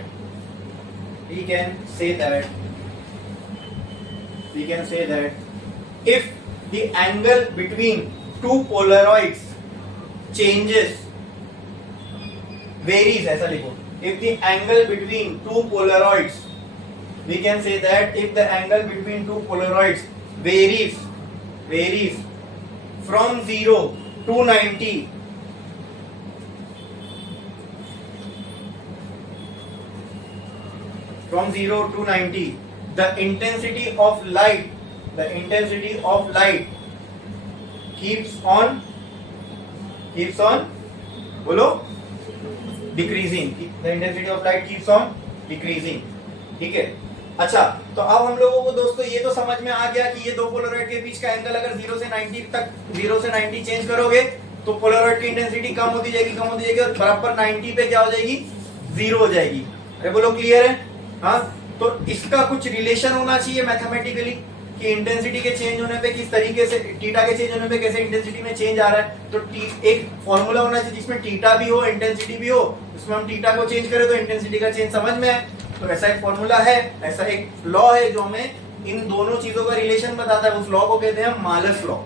if the angle between two polaroids varies, ऐसा लिखो, if the angle between two polaroids, we can say that if the angle between two polaroids varies from 0 to 90, from 0 to 90, the intensity of light keeps on बोलो decreasing. The intensity of light keeps on decreasing. ठीक है। अच्छा, तो अब हम लोगों को दोस्तों ये तो समझ में आ गया कि ये दो पोलरॉइड के बीच का एंगल अगर 0 से 90 चेंज करोगे तो पोलरॉइड की इंटेंसिटी कम होती जाएगी और बराबर 90 पे क्या हो जाएगी? 0 हो जाएगी। अरे बोलो क्लियर है? हाँ, तो इसका कुछ रिलेशन होना चाहिए मैथमेटिकली। कि इंटेंसिटी के चेंज होने पे किस तरीके से, थीटा के चेंज होने पे कैसे इंटेंसिटी में चेंज आ रहा है। तो एक फॉर्मूला होना चाहिए जिसमें थीटा भी हो इंटेंसिटी भी हो, उसमें हम थीटा को चेंज करें तो इंटेंसिटी का चेंज समझ में आए। तो ऐसा एक फॉर्मूला है, ऐसा एक लॉ है जो हमें इन दोनों चीजों का रिलेशन बताता है। उस लॉ को कहते हैं मालस लॉ।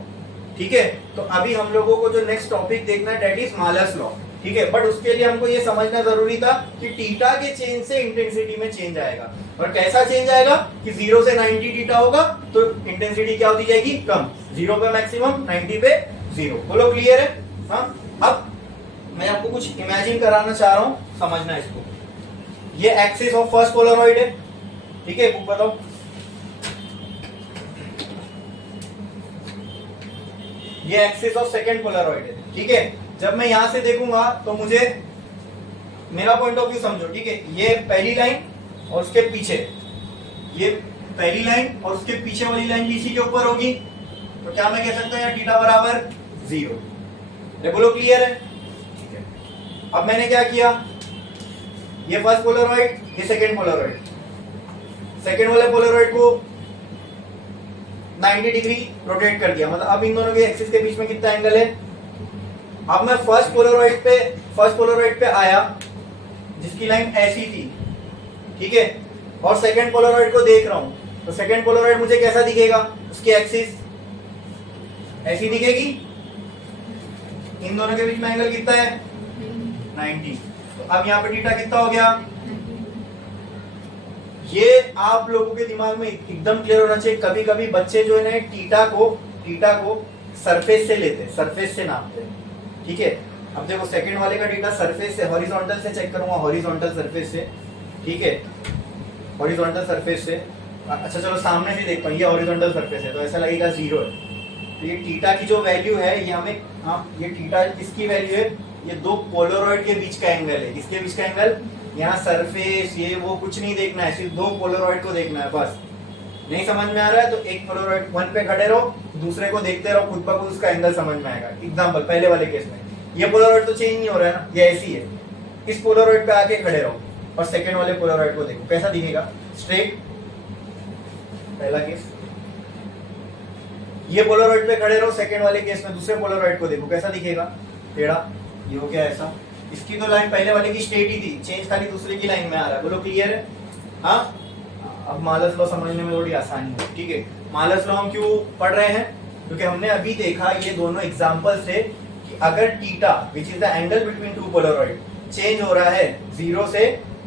ठीक है, तो अभी हम लोगों को जो नेक्स्ट टॉपिक देखना है दैट इज मालस लॉ। ठीक है, बट उसके लिए हमको ये समझना जरूरी था कि थीटा के चेंज से इंटेंसिटी में चेंज आएगा। और कैसा चेंज आएगा कि 0 से 90 थीटा होगा तो इंटेंसिटी क्या होती जाएगी, कम। 0 पे मैक्सिमम, 90 पे 0। बोलो क्लियर है। हाँ, अब मैं आपको कुछ इमेजिन कराना चाह रहा हूं, समझना इसको। ये एक्सिस ऑफ फर्स्ट पोलरॉइड है। ठीक है, बुक बताओ। ये एक्सिस ऑफ सेकंड पोलरॉइड है। ठीक है, जब मैं यहां से देखूंगा तो मुझे मेरा पॉइंट ऑफ व्यू समझो। ठीक है, ये पहली लाइन और उसके पीछे, ये पहली लाइन और उसके पीछे वाली लाइन भी इसी के ऊपर होगी, तो क्या मैं कह सकता हूं यहाँ थीटा बराबर 0। ये बोलो क्लियर है। ठीक है, अब मैंने क्या किया, ये फर्स्ट पोलरॉइड, ये सेकंड पोलरॉइड, सेकंड वाले पोलरॉइड को 90 डिग्री रोटेट कर दिया। मतलब अब इन दोनों के एक्सिस के बीच में कितना एंगल है। अब मैं फर्स्ट पोलरॉइड पे आया जिसकी लाइन ऐसी थी। ठीक है, और सेकंड पोलरॉइड को देख रहा हूं, तो सेकंड पोलरॉइड मुझे कैसा दिखेगा, उसकी एक्सिस ऐसी दिखेगी। इन दोनों के बीच में एंगल कितना है, 90। तो अब यहाँ पे थीटा कितना हो गया, ये आप लोगों के दिमाग में एकदम क्लियर होना चाहिए। कभी कभी बच्चे जो है ना थीटा को सरफेस से लेते हैं, सरफेस से नापते हैं। ठीक है, अब देखो सेकंड वाले का थीटा सरफेस से, हॉरिजॉन्टल से चेक करूंगा, हॉरिजॉन्टल सरफेस से। ठीक है, हॉरिजॉन्टल सरफेस से। अच्छा चलो सामने से देखता हूँ, ये हॉरिजॉन्टल सरफेस है तो ऐसा लगेगा 0 है। तो ये थीटा की जो वैल्यू है ये हमें, हाँ ये थीटा किसकी वैल्यू है, ये दो पोलरॉइड के बीच का एंगल है। किसके बीच का एंगल, यहाँ सरफेस ये वो कुछ नहीं देखना है, सिर्फ दो पोलरॉइड को देखना है बस। नहीं समझ में आ रहा है तो एक पोलरॉइड 1 पे खड़े रहो, दूसरे को देखते रहो, खुद ब खुद उसका एंगल समझ में आएगा। एग्जांपल पहले वाले केस में ये पोलरॉइड तो चेंज नहीं हो रहा है ना, ये ऐसी है। इस पोलरॉइड पे आके खड़े रहो और सेकंड वाले पोलरॉइड को देखो कैसा दिखेगा, स्ट्रेट। पहला केस, ये पोलरॉइड पे खड़े रहो, सेकंड वाले केस में दूसरे पोलरॉइड को देखो कैसा दिखेगा, टेढ़ा। ये हो गया ऐसा। इसकी तो लाइन पहले वाले की स्ट्रेट ही थी, चेंज खाली दूसरे की लाइन में आ रहा है। बोलो क्लियर है। हाँ, अब मालस लॉ समझने में थोड़ी आसानी है। ठीक है, मालस लॉ हम क्यों पढ़ रहे हैं, क्योंकि हमने अभी देखा ये दोनों एग्जांपल्स थे कि अगर theta which is the angle between two Polaroid change हो रहा है 0 से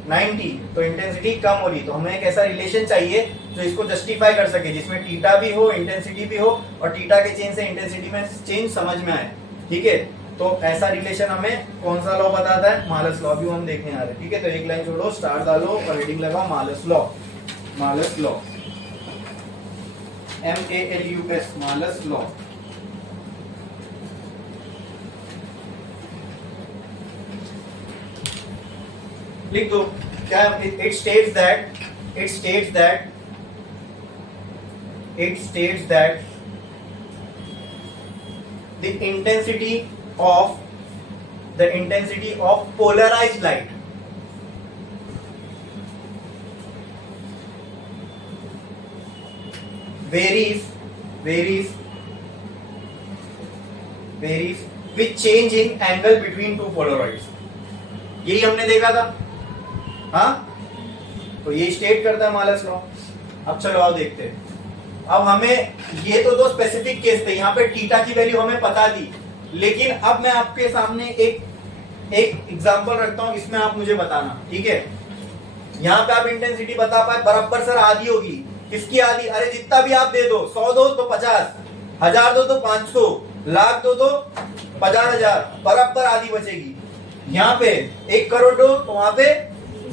90 तो इंटेंसिटी कम हो रही। तो हमें एक ऐसा रिलेशन चाहिए जो इसको जस्टिफाई कर सके, जिसमें थीटा भी हो इंटेंसिटी भी हो और थीटा के चेंज से इंटेंसिटी में चेंज समझ में आए। ठीक है, तो ऐसा रिलेशन हमें कौन सा लॉ बताता है, मालस लॉ। भी हम देखने आ रहे हैं। ठीक है, तो एक लाइन छोड़ो, स्टार डालो और हेडिंग लगाओ मालस लॉ। मालस लॉ, MALUS, मालस लॉ। लिख दो क्या, it states that the intensity of polarized light varies with change in angle between two polaroids। यही हमने देखा था। हाँ, तो ये स्टेट करता है मालस लॉ। अब चलो आओ देखते हैं। अब हमें ये तो दो स्पेसिफिक केस थे, यहाँ पे थीटा की वैल्यू हमें पता थी, लेकिन अब मैं आपके सामने एक एग्जांपल रखता हूं, इसमें आप मुझे बताना। ठीक है, यहाँ पे आप इंटेंसिटी बता पाए बराबर सर आधी होगी। किसकी आधी, अरे जितना भी आप दे दो, 100 दो तो 50, 1000 दो तो 500, लाख दो तो 50,000, बराबर आधी बचेगी। यहाँ पे 1 करोड़ दो तो वहां पे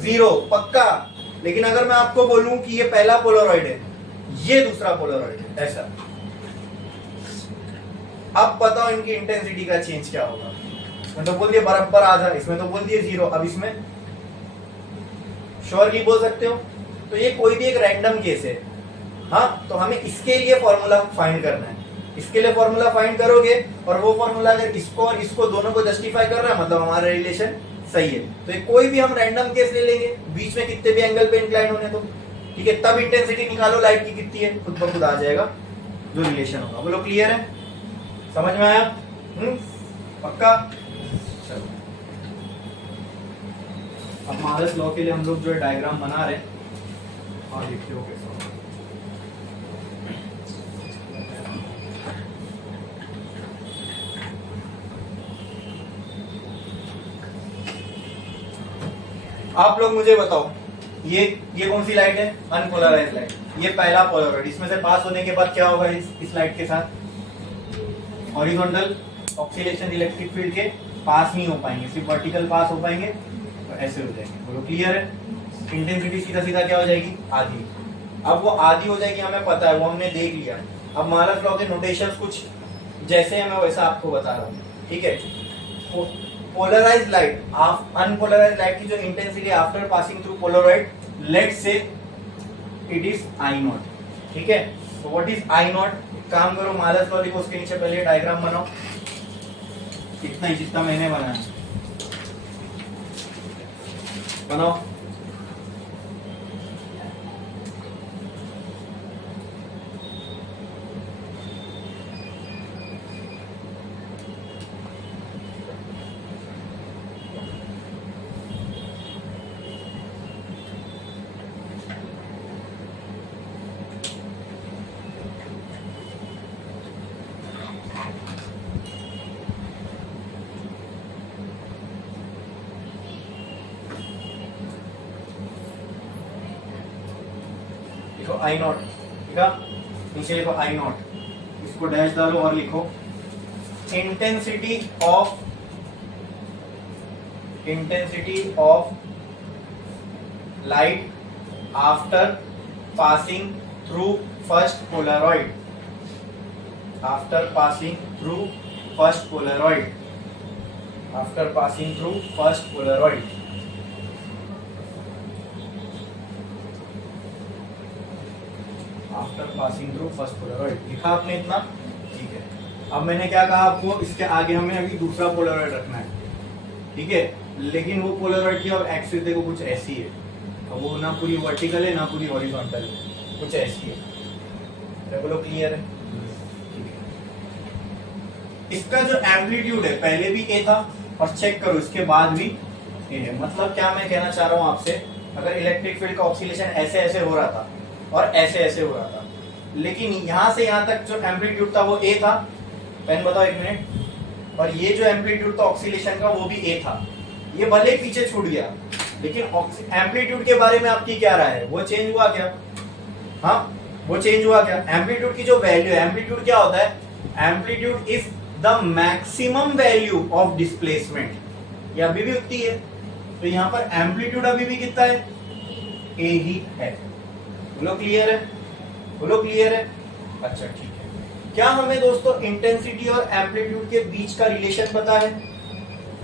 0 पक्का। लेकिन अगर मैं आपको बोलूं कि ये पहला पोलरॉइड है, ये दूसरा पोलरॉइड है, ऐसा, अब बताओ इनकी इंटेंसिटी का चेंज क्या होगा। इसमें तो बोल दिए बराबर आधा, इसमें तो बोल दिए 0, अब इसमें श्योर नहीं बोल सकते हो। तो ये कोई भी एक रैंडम केस है। हाँ, तो हमें इसके लिए फॉर्मूला फाइंड करना है। इसके लिए फॉर्मूला फाइंड करोगे और वो फॉर्मूला अगर इसको और इसको दोनों को जस्टिफाई कर रहा है, मतलब हमारा रिलेशन सही है। तो कोई भी हम रैंडम केस ले लेंगे, बीच में कितने भी एंगल पे इंक्लाइन होने दो। ठीक है, तब इंटेंसिटी निकालो लाइट की कितनी है, खुद ब खुद आ जाएगा जो रिलेशन होगा। बोलो क्लियर है, समझ में आया? पक्का? चलो अब मार्स लॉ के लिए हम लोग जो है डायग्राम बना रहे हैं और लिखते हो कैसे। आप लोग मुझे बताओ, ये कौन सी लाइट है? Unpolarised light. ये पहला पोलराइड, इसमें से पास होने के बाद क्या होगा इस लाइट के साथ? हॉरिजॉन्टल ऑक्सीलेशन इलेक्ट्रिक फील्ड के पास नहीं हो पाएंगे, सिर्फ वर्टिकल पास हो पाएंगे, तो ऐसे हो जाएंगे। बोलो क्लियर है? इंटेंसिटी सीधा सीधा क्या हो जाएगी? आधी। अब वो आधी हो जाएगी, हमें पता है, वो हमने देख लिया। अब मार्स लॉ के नोटेशंस कुछ जैसे है, मैं वैसा आपको बता रहा हूँ, ठीक है? पोलराइज्ड लाइट, अनपोलराइज्ड लाइट की जो intensity after passing through Polaroid, let's say it is I not, ठीक है? तो व्हाट इज आई नॉट? काम करो, मार्स लॉ लिखो, उसके नीचे पहले डायग्राम बनाओ, इतना ही जितना मैंने बनाया बनाओ। लिखो आई नॉट, ठीक है? नीचे लिखो आई नॉट, इसको डैश डालो और लिखो intensity of light after passing through first Polaroid, after passing through first Polaroid, after passing through first Polaroid. After passing through first Polaroid लिखा आपने इतना, ठीक है? अब मैंने क्या कहा आपको, इसके आगे हमें अभी दूसरा पोलराइड रखना है, ठीक है? लेकिन वो पोलराइड की अब एक्सिस देखो कुछ ऐसी है, अब वो ना पूरी वर्टिकल है ना पूरी हॉरिजॉन्टल है, कुछ ऐसी है। बोलो क्लियर है? इसका जो एम्पलीट्यूड है पहले भी ए था और चेक करो इसके बाद भी ए है। मतलब क्या मैं कहना चाह रहा हूं आपसे, अगर इलेक्ट्रिक फील्ड का ऑक्सीलेशन ऐसे ऐसे हो रहा था और ऐसे ऐसे हो रहा था, लेकिन यहां से यहां तक जो एम्पलीट्यूड था वो ए था, पेन बताओ एक मिनट, और ये जो एम्पलीट्यूड था ऑक्सीलेशन का वो भी ए था। ये भले ही पीछे छूट गया, लेकिन एम्पलीट्यूड के बारे में आपकी क्या राय है? वो चेंज हुआ क्या? हाँ, वो चेंज हुआ क्या? एम्पलीट्यूड की जो वैल्यू है, एम्पलीट्यूड क्या होता है? Amplitude is the maximum value of displacement, ये अभी भी उतनी है, तो यहां पर एम्पलीट्यूड अभी भी कितना है? ए ही है। बोलो क्लियर है? बोलो क्लियर है? अच्छा ठीक है। क्या हमें दोस्तों इंटेंसिटी और एम्पलीट्यूड के बीच का रिलेशन पता है?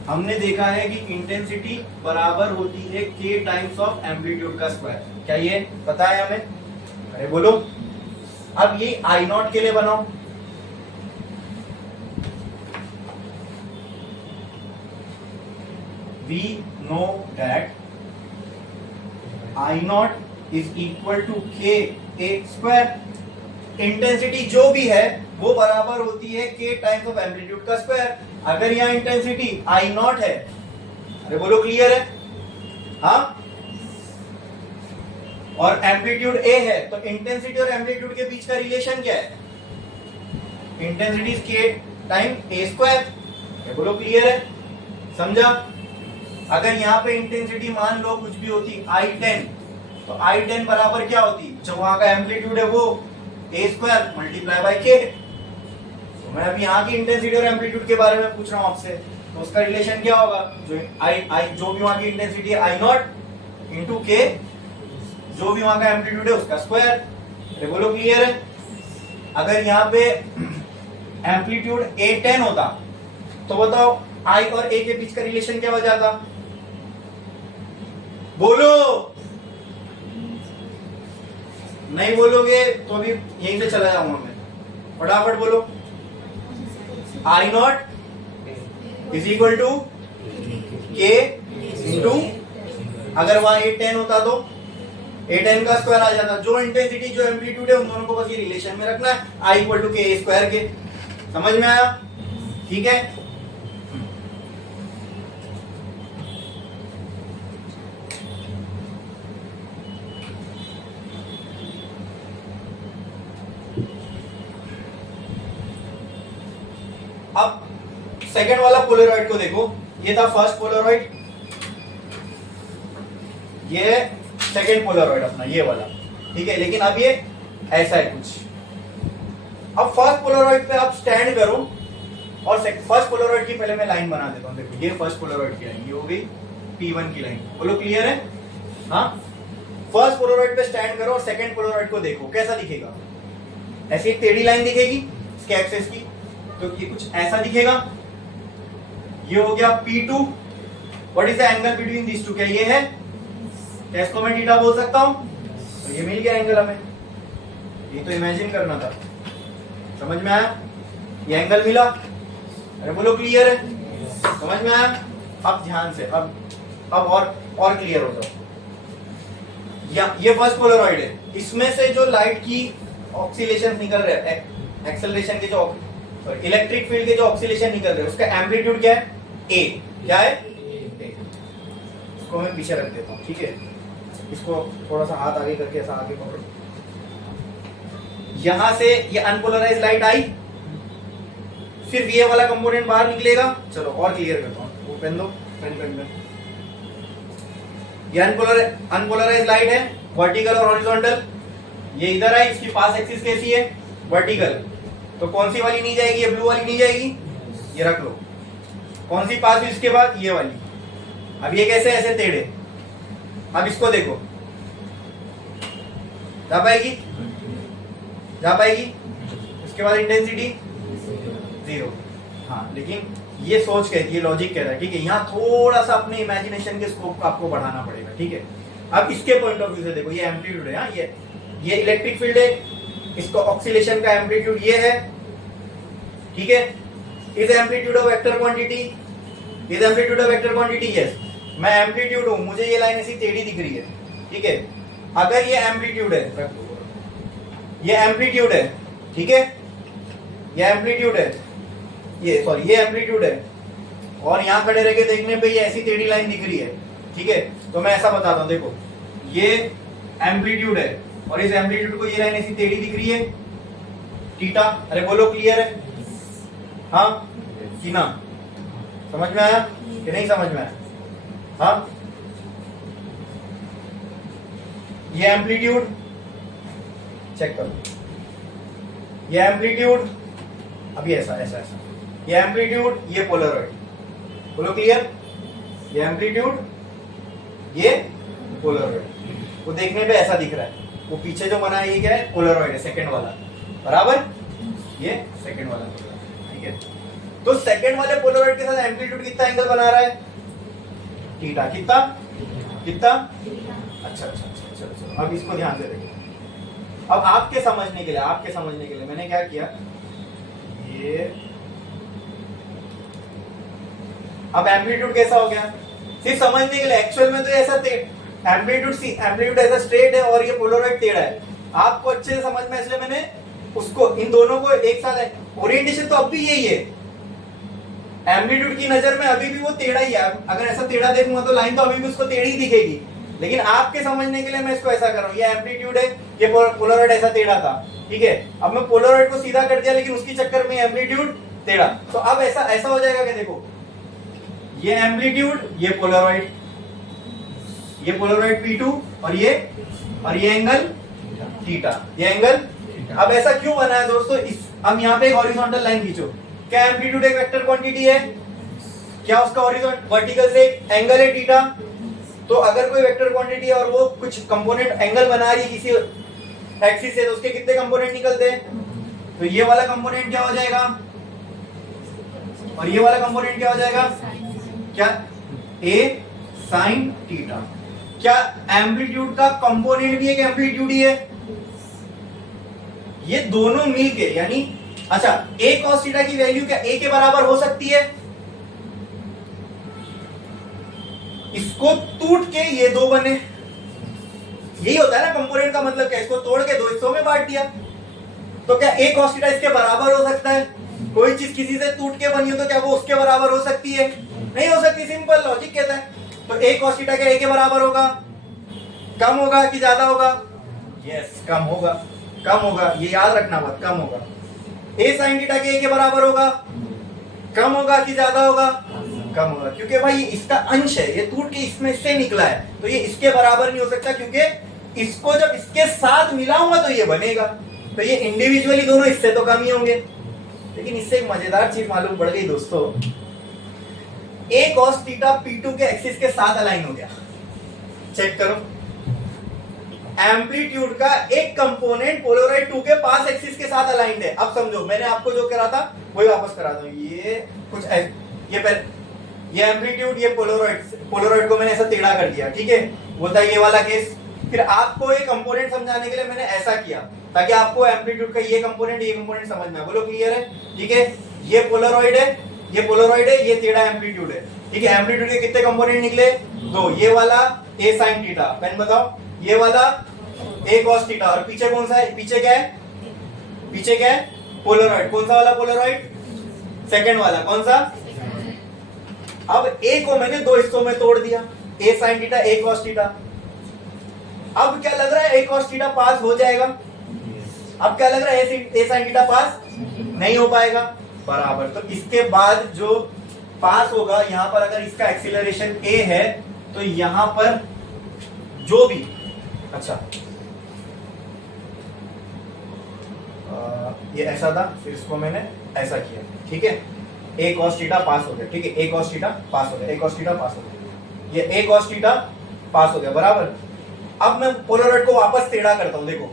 हमने देखा है कि इंटेंसिटी बराबर होती है k टाइम्स ऑफ एम्पलीट्यूड का स्क्वायर। क्या ये पता है हमें? अरे बोलो। अब ये आई नॉट के लिए बनाओ, we know that I naught is equal to k a square। Intensity जो भी है वो बराबर होती है k टाइम्स ऑफ एम्पलीट्यूड का स्क्वायर। अगर यहाँ इंटेंसिटी I नॉट है, अरे बोलो क्लियर है? हाँ, और एम्पलीट्यूड a है, तो इंटेंसिटी और एम्पलीट्यूड के बीच का रिलेशन क्या है? Intensity is k time a square. बोलो क्लियर है? समझा? अगर यहाँ पे इंटेंसिटी मान लो कुछ भी होती I10, तो I10 बराबर क्या होती? जो वहां का एम्पलीट्यूड है वो a square multiply by k। तो मैं अभी यहाँ की इंटेंसिटी और एम्पलीट्यूड के बारे में पूछ रहा हूँ आपसे, तो उसका रिलेशन क्या होगा? जो भी वहां की इंटेंसिटी है I नॉट इंटू k, जो भी वहां का एम्पलीट्यूड है उसका स्क्वायर। अरे बोलो क्लियर है? अगर यहाँ पे एम्पलीट्यूड A10 होता तो बताओ I और A के बीच का रिलेशन क्या हो जाता? बोलो। नहीं बोलोगे तो अभी यहीं से चला जाऊंगा मैं, फटाफट बोलो। I naught is equal to K into, अगर वहां A10 होता तो ए टेन का स्क्वायर आ जाता। जो इंटेंसिटी जो एम्पलीट्यूड है उन दोनों को बस ये रिलेशन में रखना है, आई इक्वल टू के स्क्वायर के। समझ में आया? ठीक है। अब सेकेंड वाला पोलरॉइड को देखो, ये था फर्स्ट पोलरॉइड, ये सेकेंड पोलरॉइड अपना ये वाला, ठीक है। लेकिन अब ये ऐसा है कुछ। अब फर्स्ट पोलरॉइड पे आप स्टैंड करो और फर्स्ट पोलरॉइड की पहले मैं लाइन बना देता हूं। देखो ये फर्स्ट पोलरॉइड की लाइन, ये हो गई P1 की लाइन। बोलो क्लियर है? हाँ, फर्स्ट पोलरॉइड पे स्टैंड करो और सेकेंड पोलरॉइड को देखो कैसा दिखेगा। ऐसी एक टेढ़ी लाइन दिखेगी इसके एक्सेस की, तो ये कुछ ऐसा दिखेगा। ये हो गया P2। What is the angle between this two? क्या ये है? क्या इसको मैं थीटा बोल सकता हूं? तो ये मिल गया एंगल हमें, ये तो इमेजिन करना था। समझ में आया? ये एंगल मिला। अरे बोलो क्लियर है? समझ में आया? अब ध्यान से, अब और क्लियर हो जाओ। ये फर्स्ट पोलरॉइड है, इसमें से जो लाइट की ऑक्सीलेशन निकल रहे हैं, एक्सेलरेशन के जो इलेक्ट्रिक फील्ड के जो ऑक्सीलेशन निकल रहे हैं, उसका एम्पलीट्यूड क्या है? ए। क्या है? ए। इसको मैं पीछे रख देता हूं, ठीक है। इसको थोड़ा सा हाथ आगे करके ऐसा आगे पकड़ो। यहां से ये अनपोलराइज लाइट आई, सिर्फ ये वाला कंपोनेंट बाहर निकलेगा। चलो और क्लियर करता हूं, वो पेन दो, पेन। ये अनपोलराइज लाइट है, वर्टिकल और हॉरिजॉन्टल। ये इधर आई, इसकी पास एक्सिस कैसी है? वर्टिकल। तो कौन सी वाली नहीं जाएगी? ये ब्लू वाली नहीं जाएगी, ये रख लो। कौन सी पास हुई इसके बाद? ये वाली। अब ये कैसे ऐसे टेढ़े। अब इसको देखो, जा पाएगी? जा पाएगी? इसके बाद इंटेंसिटी 0। हाँ, लेकिन ये सोच कहती है, लॉजिक कह रहा है, ठीक है। यहाँ थोड़ा सा अपने इमेजिनेशन के स्कोप को आपको बढ़ाना पड़ेगा, ठीक है। अब इसके पॉइंट ऑफ व्यू से देखो, ये एम्पलीट्यूड है। हाँ, ये इलेक्ट्रिक फील्ड है, इसका ऑक्सीलेशन का एम्पलीट्यूड ये है, ठीक है। Is amplitude of vector quantity, is amplitude of vector quantity. Yes, मैं एम्पलीट्यूड हूं, मुझे ये लाइन ऐसी टेढ़ी दिख रही है, ठीक है। अगर ये एम्पलीट्यूड है, ये एम्पलीट्यूड है, ठीक है, ये एम्पलीट्यूड है, ये सॉरी ये एम्पलीट्यूड है, और यहां खड़े रह के देखने पे ये ऐसी टेढ़ी लाइन दिख रही है, ठीक है। तो मैं ऐसा बताता हूं, देखो ये एम्पलीट्यूड है और इस एम्पलीट्यूड को ये लाइन ऐसी टेढ़ी दिख रही है, थीटा। अरे बोलो क्लियर है? हाँ कि ना? समझ में आया कि नहीं समझ में आया? हाँ, ये एम्पलीट्यूड चेक करो, ये एम्पलीट्यूड, अब ये ऐसा ऐसा ऐसा, ये एम्पलीट्यूड, ये पोलरॉइड। बोलो क्लियर? ये एम्पलीट्यूड, ये पोलरॉइड। वो देखने पे ऐसा दिख रहा है, वो पीछे जो बना है ये क्या है? पोलरॉइड है, सेकंड वाला, बराबर। ये सेकंड वाला पोलरॉइड, ठीक है। तो सेकंड वाले पोलरॉइड के साथ एम्पलीट्यूड कितना एंगल बना रहा है? थीटा। कितना? कितना? अच्छा। अब इसको ध्यान से देखिए। अब आपके समझने के लिए मैंने क्या किया, ये अब एम्पलीट्यूड कैसा हो गया सिर्फ समझने के लिए। एक्चुअल में तो ऐसा एम्पलीट्यूड ऐसा स्ट्रेट है और ये पोलरॉइड टेढ़ा है। आपको अच्छे से समझ में, इसलिए मैंने उसको इन दोनों को एक साथ, ओरिएंटेशन तो अब भी यही है। एम्पलीट्यूड की नजर में अभी भी वो टेढ़ा ही है। अगर ऐसा टेढ़ा देखूंगा तो लाइन तो अभी भी उसको टेढ़ी दिखेगी, लेकिन आपके समझने के लिए मैं इसको ऐसा कर रहा हूँ। ये एम्पलीट्यूड है, ये पोलरॉइड ऐसा टेढ़ा था, ठीक है। अब मैं पोलरॉइड को सीधा कर दिया, लेकिन उसकी चक्कर में एम्पलीट्यूड टेढ़ा। तो अब ऐसा हो जाएगा कि देखो ये एम्पलीट्यूड, ये पोलरॉइड P2 और ये एंगल थीटा, ये एंगल। अब ऐसा क्यों बना है दोस्तों? अब यहाँ पे एक हॉरिजॉन्टल लाइन खींचो। क्या एम्पलीट्यूड एक वेक्टर क्वांटिटी है? क्या उसका वर्टिकल से एंगल है थीटा? तो अगर कोई वेक्टर क्वांटिटी है और वो कुछ कंपोनेंट एंगल बना रही है किसी एक्सिस से, तो उसके कितने कंपोनेंट निकलते हैं? तो ये वाला कंपोनेंट क्या हो जाएगा और ये वाला कंपोनेंट क्या हो जाएगा? क्या? ए साइन थीटा। क्या एम्पलीट्यूड का कंपोनेंट भी एक एम्पलीट्यूड ही है? ये दोनों मिलके, यानी अच्छा, ए कॉस थीटा की वैल्यू क्या ए के बराबर हो सकती है? इसको टूट के ये दो बने, यही होता है ना कंपोनेंट का मतलब क्या, इसको तोड़ के दो हिस्सों में बांट दिया। तो क्या a cos थीटा इसके बराबर हो सकता है? कोई चीज किसी से टूट के बनी हो तो क्या वो उसके बराबर हो सकती है? नहीं हो सकती, सिंपल लॉजिक कहता है। तो a cos थीटा क्या a के बराबर होगा? कम होगा कि ज्यादा होगा? यस, कम होगा। कम होगा, ये याद रखना बात, कम होगा। a sin थीटा के a के बराबर होगा? कम होगा कि ज्यादा होगा? कम होगा, क्योंकि भाई इसका अंश है, ये टूट के इसमें से निकला है, तो ये इसके बराबर नहीं हो सकता, क्योंकि इसको जब इसके साथ मिलाऊंगा तो ये बनेगा। तो ये इंडिविजुअली दोनों इससे तो कम ही होंगे। लेकिन इससे एक मजेदार चीज मालूम पड़ गई दोस्तों, a cos थीटा P2 के एक्सिस के साथ अलाइन हो गया। चेक करो, एम्पलीट्यूड का एक कंपोनेंट पोलराइड 2 के पास एक्सिस के साथ अलाइंड है। अब समझो, मैंने आपको जो करा था वही वापस करा दूं। ये कुछ ये पहले ये एम्पलीट्यूड, ये पोलराइड को मैंने ऐसा टेढ़ा कर दिया, ठीक है, वो था ये वाला केस। फिर आपको ये कंपोनेंट समझाने के लिए मैंने ऐसा किया ताकि आपको एम्पलीट्यूड का ये कंपोनेंट समझ में आए। बोलो क्लियर है? ठीक है, ये पोलराइड है, ये पोलराइड है, ये टेढ़ा एम्पलीट्यूड है, ठीक है। एम्पलीट्यूड के कितने कंपोनेंट निकले? दो, ये वाला a sin थीटा, पेन बताओ, ये वाला a cos थीटा, और पीछे कौन सा है? पीछे क्या है? पीछे क्या है? पोलराइड। कौन सा वाला पोलराइड? सेकंड वाला। कौन सा? अब a को मैंने दो हिस्सों में तोड़ दिया, a sin theta a cos theta. अब क्या लग रहा है? a cos थीटा पास हो जाएगा। अब क्या लग रहा है? a sin थीटा पास नहीं हो पाएगा, बराबर। तो इसके बाद जो पास होगा, यहां पर अगर इसका एक्सीलरेशन a है तो यहां पर जो भी, अच्छा ये ऐसा था, फिर इसको मैंने ऐसा किया, ठीक है। a cos थीटा पास हो गया, ठीक है, a cos थीटा पास हो गया, a cos थीटा पास हो गया, ये a cos थीटा पास हो गया, बराबर। अब मैं पोलराइड को वापस टेढ़ा करता हूं, देखो,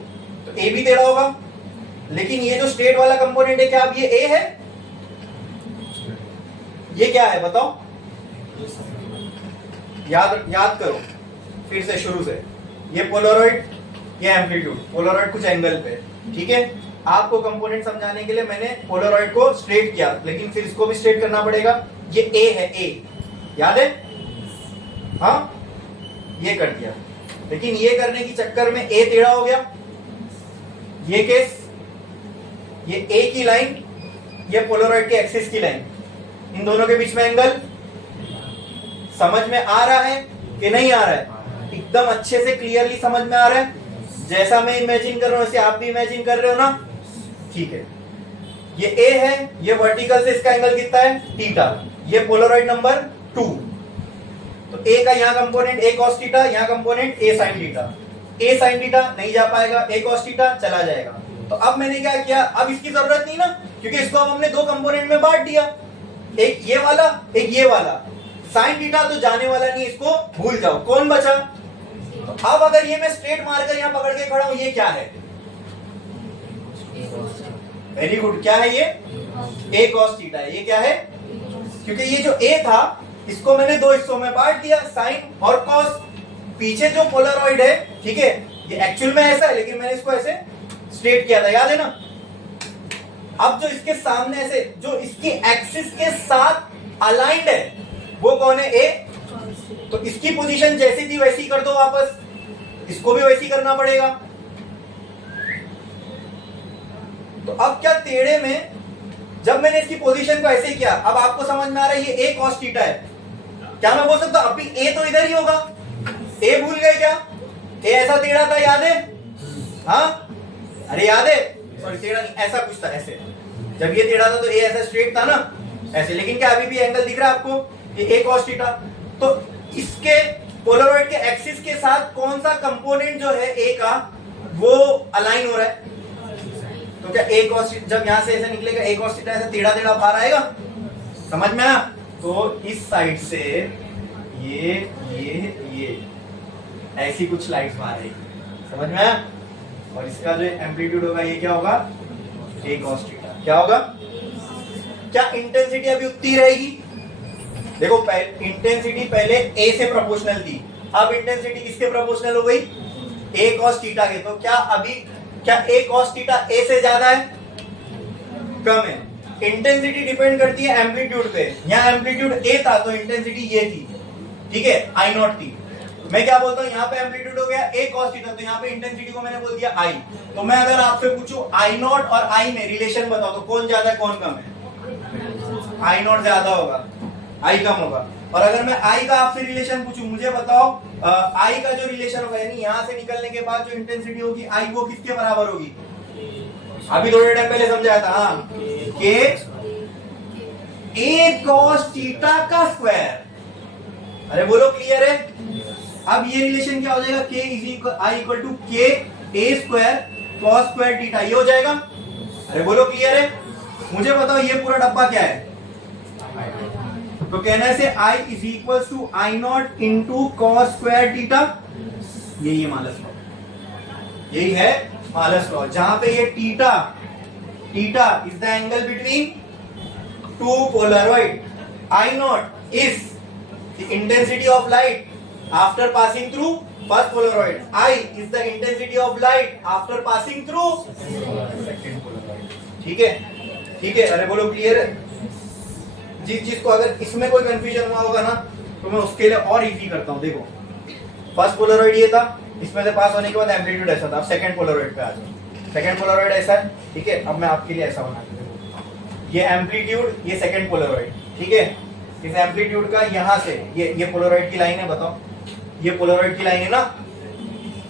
तो a भी टेढ़ा होगा, लेकिन ये जो स्ट्रेट वाला कंपोनेंट है, क्या अब ये a है? ये क्या है बताओ? याद करो फिर से शुरू से। ये पोलराइड, ये एम्पलीट्यूड, पोलराइड कुछ एंगल पे, ठीक है। आपको कंपोनेंट समझाने के लिए मैंने पोलराइड को स्ट्रेट किया, लेकिन फिर इसको भी स्ट्रेट करना पड़ेगा। ये a है, a याद है? हाँ, ये कर दिया, लेकिन ये करने की चक्कर में a टेढ़ा हो गया। ये केस, ये a की लाइन, ये पोलराइड के एक्सिस की लाइन, इन दोनों के बीच में एंगल समझ में आ रहा है कि नहीं आ रहा है? एकदम अच्छे से क्लियरली समझ में आ रहा है? जैसा मैं इमेजिन कर रहा हूं वैसे आप भी इमेजिन कर रहे हो ना? ठीक है, ये a है, ये वर्टिकल से इसका एंगल कितना है? थीटा। ये पोलराइड नंबर 2, तो a का यहाँ कंपोनेंट a cos थीटा, यहाँ component a sin theta. a sin theta नहीं जा पाएगा, a cos थीटा चला जाएगा। तो अब मैंने क्या किया, अब इसकी जरूरत नहीं ना, क्योंकि इसको अब हमने दो कंपोनेंट में बांट दिया, एक ये वाला, एक ये वाला। sin थीटा तो जाने वाला नहीं, इसको भूल जाओ। कौन बचा? तो अब अगर ये मैं स्ट्रेट मारकर यहाँ पकड़ के खड़ा हूं, ये क्या है? वेरी गुड, क्या है ये? a cos थीटा है। ये क्या है? क्योंकि ये जो a था, इसको मैंने दो हिस्सों में बांट दिया, sin और cos। पीछे जो पोलराइड है, ठीक है, ये एक्चुअल में ऐसा है, लेकिन मैंने इसको ऐसे स्ट्रेट किया था, याद है ना? अब जो इसके सामने ऐसे, जो इसकी एक्सिस के साथ अलाइंड है, वो कौन है? a। तो इसकी पोजीशन जैसी थी वैसी कर दो वापस, इसको भी वैसी करना पड़ेगा। तो अब क्या, टेढ़े में जब मैंने इसकी पोजीशन को ऐसे किया, अब आपको समझ में आ रहा है ये a cos थीटा है। क्या मैं बोल सकता हूं अब भी a तो इधर ही होगा? a भूल गए क्या? a ऐसा टेढ़ा था, याद है? हाँ, अरे याद है? सॉरी, टेढ़ा नहीं, ऐसा कुछ था, ऐसे। जब ये टेढ़ा था तो a ऐसा स्ट्रेट था ना, ऐसे। लेकिन क्या अभी भी एंगल दिख रहा है आपको? ये a cos थीटा। तो इसके पोलराइड के एक्सिस के साथ कौन सा कंपोनेंट जो है a का, वो अलाइन हो रहा है? तो क्या a cos, जब यहां से ऐसे निकलेगा a cos थीटा, ऐसे टेढ़ा टेढ़ा बाहर आएगा, समझ में आया? तो इस साइड से ये ऐसी कुछ लाइट्स बाहर आएगी, समझ में आया? और इसका जो एम्पलीट्यूड होगा, ये क्या होगा? a cos theta. क्या होगा? क्या इंटेंसिटी अभी उतनी रहेगी? देखो, इंटेंसिटी पहले a से प्रोपोर्शनल थी, अब इंटेंसिटी किसके प्रोपोर्शनल हो गई? a cos थीटा के। तो क्या अभी, क्या a cos थीटा a से ज्यादा है? कम है। इंटेंसिटी डिपेंड करती है एम्पलीट्यूड पे। यहाँ एम्पलीट्यूड a था तो इंटेंसिटी ये थी, ठीक है, I0 थी। मैं क्या बोलता हूँ, यहाँ पे एम्पलीट्यूड हो गया a cos थीटा, तो यहाँ पे इंटेंसिटी को मैंने बोल दिया I। तो मैं अगर आपसे पूछूं I नॉट और I में रिलेशन बताओ तो कौन ज्यादा है कौन कम है? I नॉट ज्यादा होगा, I कम होगा। और अगर मैं I का आपसे रिलेशन पूछूं, मुझे बताओ I का जो रिलेशन होगा, यानी यहाँ से निकलने के बाद जो इंटेंसिटी होगी I, वो किसके बराबर होगी? अभी थोड़े टाइम पहले समझाया था, हाँ, K A cos थीटा का स्क्वायर। अरे बोलो क्लियर है? अब ये रिलेशन क्या हो जाएगा? K equal to K A square cos square theta, ये हो जाएगा। अरे बोलो क्लियर है? मुझे बताओ ये पूरा डब्बा क्या है? तो कहने से I is equal to I naught into cos square theta, यही है मालस लॉ, यही है मालस लॉ, जहां पे ये theta is the angle between two Polaroid. I naught is the intensity of light after passing through first Polaroid, I is the intensity of light after passing through second Polaroid. ठीक है, ठीक है। अरे बोलो clear है? जिस चीज को अगर इसमें कोई कंफ्यूजन हुआ होगा ना, तो मैं उसके लिए और इजी करता हूं। देखो, फर्स्ट पोलरॉइड ये था, इसमें से पास होने के बाद एम्पलीट्यूड ऐसा था। अब सेकंड पोलरॉइड पे आ जाओ, सेकंड पोलरॉइड ऐसा है, ठीक है। अब मैं आपके लिए ऐसा बना दूं, ये एम्पलीट्यूड, ये सेकंड पोलरॉइड, ठीक है। इस एम्पलीट्यूड का यहां से ये पोलरॉइड की लाइन है, बताओ ये पोलरॉइड की लाइन है ना,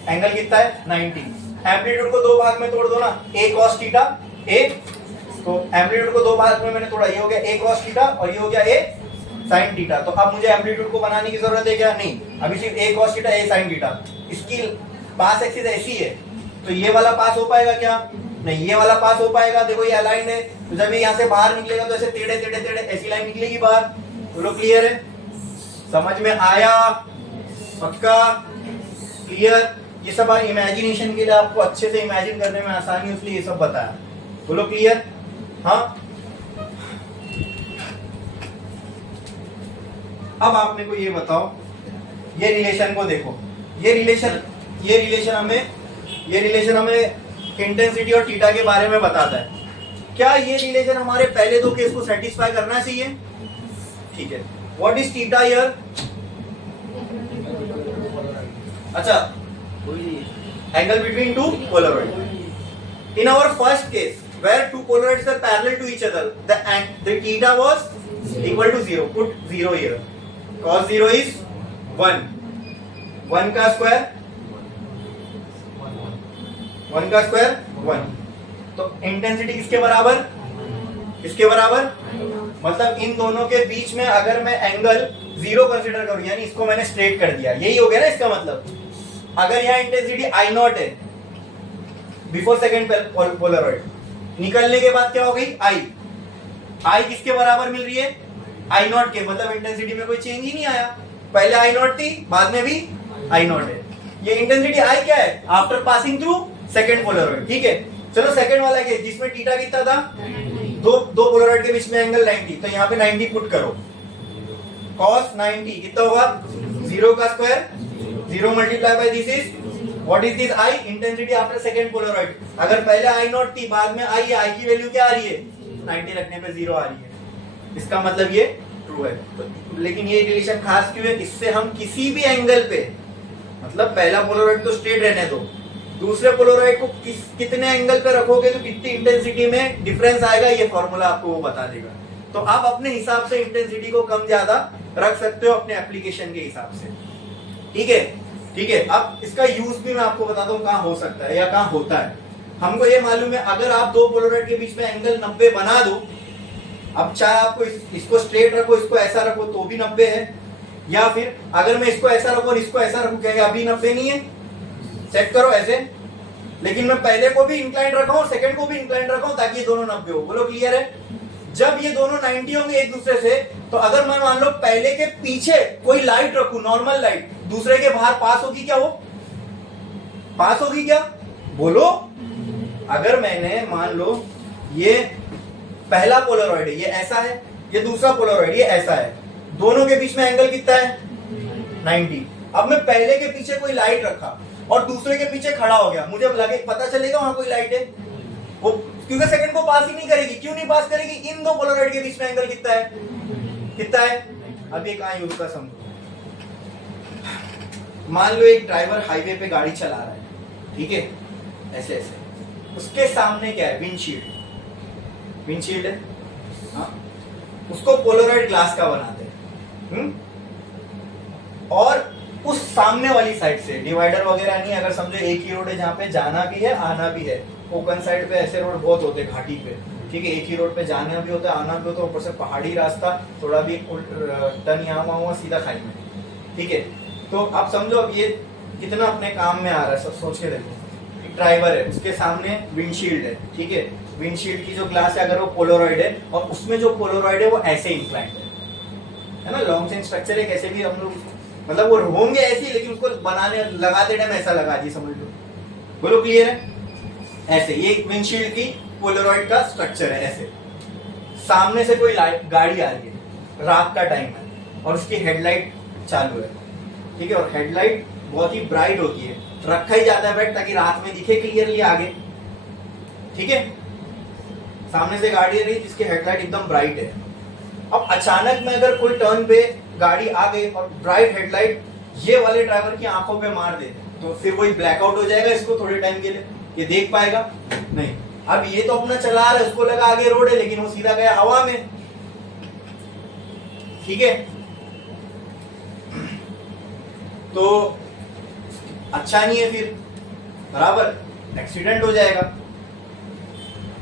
एंगल कितना है? 90। एम्पलीट्यूड को दो भाग में तोड़ दो ना, a cos थीटा a, तो एम्पलीट्यूड को दो भाग में मैंने तोड़ा, ये हो गया a cos थीटा और ये हो गया a sin थीटा। तो अब मुझे एम्पलीट्यूड को बनाने की जरूरत है क्या? नहीं, अभी सिर्फ a cos theta a sin theta. इसकी पास एक्सिस ऐसी है, तो ये वाला पास हो पाएगा क्या? नहीं, ये वाला पास हो पाएगा। देखो ये अलाइंड है, तो जब ये यहाँ से बाहर निकलेगा तो ऐसे टेढ़े टेढ़े टेढ़े ऐसी लाइन निकलेगी बाहर। बोलो क्लियर है? समझ में आया? पक्का क्लियर? ये सब इमेजिनेशन के लिए, आपको अच्छे से इमेजिन करने में आसानी, इसलिए ये सब बताया। बोलो क्लियर? हाँ। अब आप मेरे को ये बताओ, ये रिलेशन को देखो, ये रिलेशन हमें इंटेंसिटी और थीटा के बारे में बताता है। क्या ये रिलेशन हमारे पहले दो केस को सेटिस्फाई करना चाहिए? ठीक है। What is theta here? अच्छा, angle between two polaroid. In our first case where two polarities are parallel to each other, the theta was equal to 0. Put 0 here. Cos 0 is 1. 1 का square 1। तो intensity किसके बराबर? किसके बराबर? मतलब इन दोनों के बीच में अगर मैं एंगल 0 कंसीडर करूं, यानी इसको मैंने स्ट्रेट कर दिया, यही हो गया ना इसका मतलब। अगर यहाँ इंटेंसिटी I नॉट है बिफोर सेकंड पोलरॉइड, निकलने के बाद क्या हो गई? I किसके बराबर मिल रही है? I नॉट के, मतलब इंटेंसिटी में कोई चेंज ही नहीं आया। पहले I नॉट थी, बाद में भी I नॉट है। ये इंटेंसिटी I क्या है? After passing through second Polaroid. ठीक है, चलो सेकंड वाला केस जिसमें थीटा कितना था? दो पोलरॉइड के बीच में एंगल 90, तो यहाँ पे 90 पुट करो। cos 90 कितना होगा? 0 का square, 0 multiply by this is what is this? I, intensity after second Polaroid. अगर पहले I नॉट थी, बाद में I है, I की वैल्यू क्या आ रही है? 90 रखने पे 0 आ रही है। इसका मतलब ये ट्रू है। तो लेकिन ये रिलेशन खास क्यों है? इससे हम किसी भी एंगल पे, मतलब पहला पोलरॉइड तो स्ट्रेट रहने दो, दूसरे पोलरॉइड को कितने एंगल पे रखोगे तो कितनी इंटेंसिटी में डिफरेंस आएगा, ये फॉर्मूला आपको वो बता देगा। तो आप अपने हिसाब से इंटेंसिटी को कम ज्यादा रख सकते हो अपने एप्लीकेशन के हिसाब से। ठीक है, ठीक है। अब इसका यूज भी मैं आपको बताता हूँ कहाँ हो सकता है या कहाँ होता है। हमको ये मालूम है, अगर आप दो पोलरॉइड के बीच में एंगल 90 बना दो, अब चाहे आपको इसको स्ट्रेट रखो, इसको ऐसा रखो तो भी 90 है, या फिर अगर मैं इसको ऐसा रखूं और इसको ऐसा रखूं, क्या अभी 90 नहीं है? चेक करो ऐसे। लेकिन मैं पहले को भी इंक्लाइन रखा हूं, सेकंड को भी इंक्लाइन रखा हूं, ताकि ये दोनों 90 हो। बोलो क्लियर है? जब ये दोनों 90 होंगे एक दूसरे से, तो अगर मैं मान लो पहले के पीछे कोई लाइट रखूं, नॉर्मल लाइट, दूसरे के बाहर पास होगी क्या? वो पास होगी क्या? बोलो। अगर मैंने मान लो ये पहला पोलरॉइड है, ये ऐसा है, ये दूसरा पोलरॉइड ये ऐसा है, दोनों के बीच में एंगल कितना है? 90। अब मैं पहले के पीछे कोई लाइट रखा और दूसरे के पीछे खड़ा हो गया, मुझे लगे पता चलेगा वहां कोई लाइट है? वो क्योंकि सेकंड को पास ही नहीं करेगी। क्यों नहीं पास करेगी? इन दो पोलरॉइड के बीच में एंगल कितना है? कितना है? अब ये कहां यूज का समझो। मान लो एक ड्राइवर हाईवे पे गाड़ी चला रहा है, ठीक है, ऐसे ऐसे, उसके सामने क्या है, विंडशील्ड, विंडशील्ड है, हाँ, उसको पोलराइड ग्लास का बनाते हैं, और उस सामने वाली साइड से डिवाइडर वगैरह नहीं, अगर समझो एक ही रोड है जहाँ पे जाना भी है आना भी है, कोकन साइड पे ऐसे रोड बहुत होते हैं घाटी पे, ठीक है, एक ही रोड पे जाना भी होता है आना भी होता है, ऊपर से पहाड़ी रास्ता, थोड़ा भी टर्न यहाँ हुआ सीधा खाई में, ठीक है। तो आप समझो अब ये कितना अपने काम में आ रहा है, सब सोच के देखो। ड्राइवर है, उसके सामने विंडशील्ड है, ठीक है, विंडशील्ड की जो ग्लास है अगर वो पोलराइड है, और उसमें जो पोलराइड है वो ऐसे इंक्लाइंड है ना, लॉन्ग चेन स्ट्रक्चर है, कैसे भी हम लोग मतलब वो होंगे ऐसी, लेकिन उसको बनाने लगाते टाइम ऐसा लगा दी, समझ लो, बोलो क्लियर है, ऐसे ये विंडशील्ड की पोलराइड का स्ट्रक्चर है, ऐसे सामने से कोई गाड़ी आ रही है, रात का टाइम है और उसकी हेडलाइट चालू है, ठीक है, और हेडलाइट बहुत ही ब्राइट होती है, रखा ही जाता है ब्राइट ताकि रात में दिखे क्लियरली आगे, ठीक है, सामने से गाड़ी आ रही है जिसकी हेडलाइट एकदम ब्राइट है। अब अचानक में अगर कोई टर्न पे गाड़ी आ गई और ब्राइट हेडलाइट ये वाले ड्राइवर की आंखों पे मार दे, तो फिर वही ब्लैकआउट हो जाएगा इसको थोड़े टाइम के लिए, ये देख पाएगा नहीं। अब ये तो अपना चला रहा है, उसको लगा आगे रोड है, लेकिन वो सीधा गया हवा में, ठीक है, तो अच्छा नहीं है, फिर बराबर एक्सीडेंट हो जाएगा।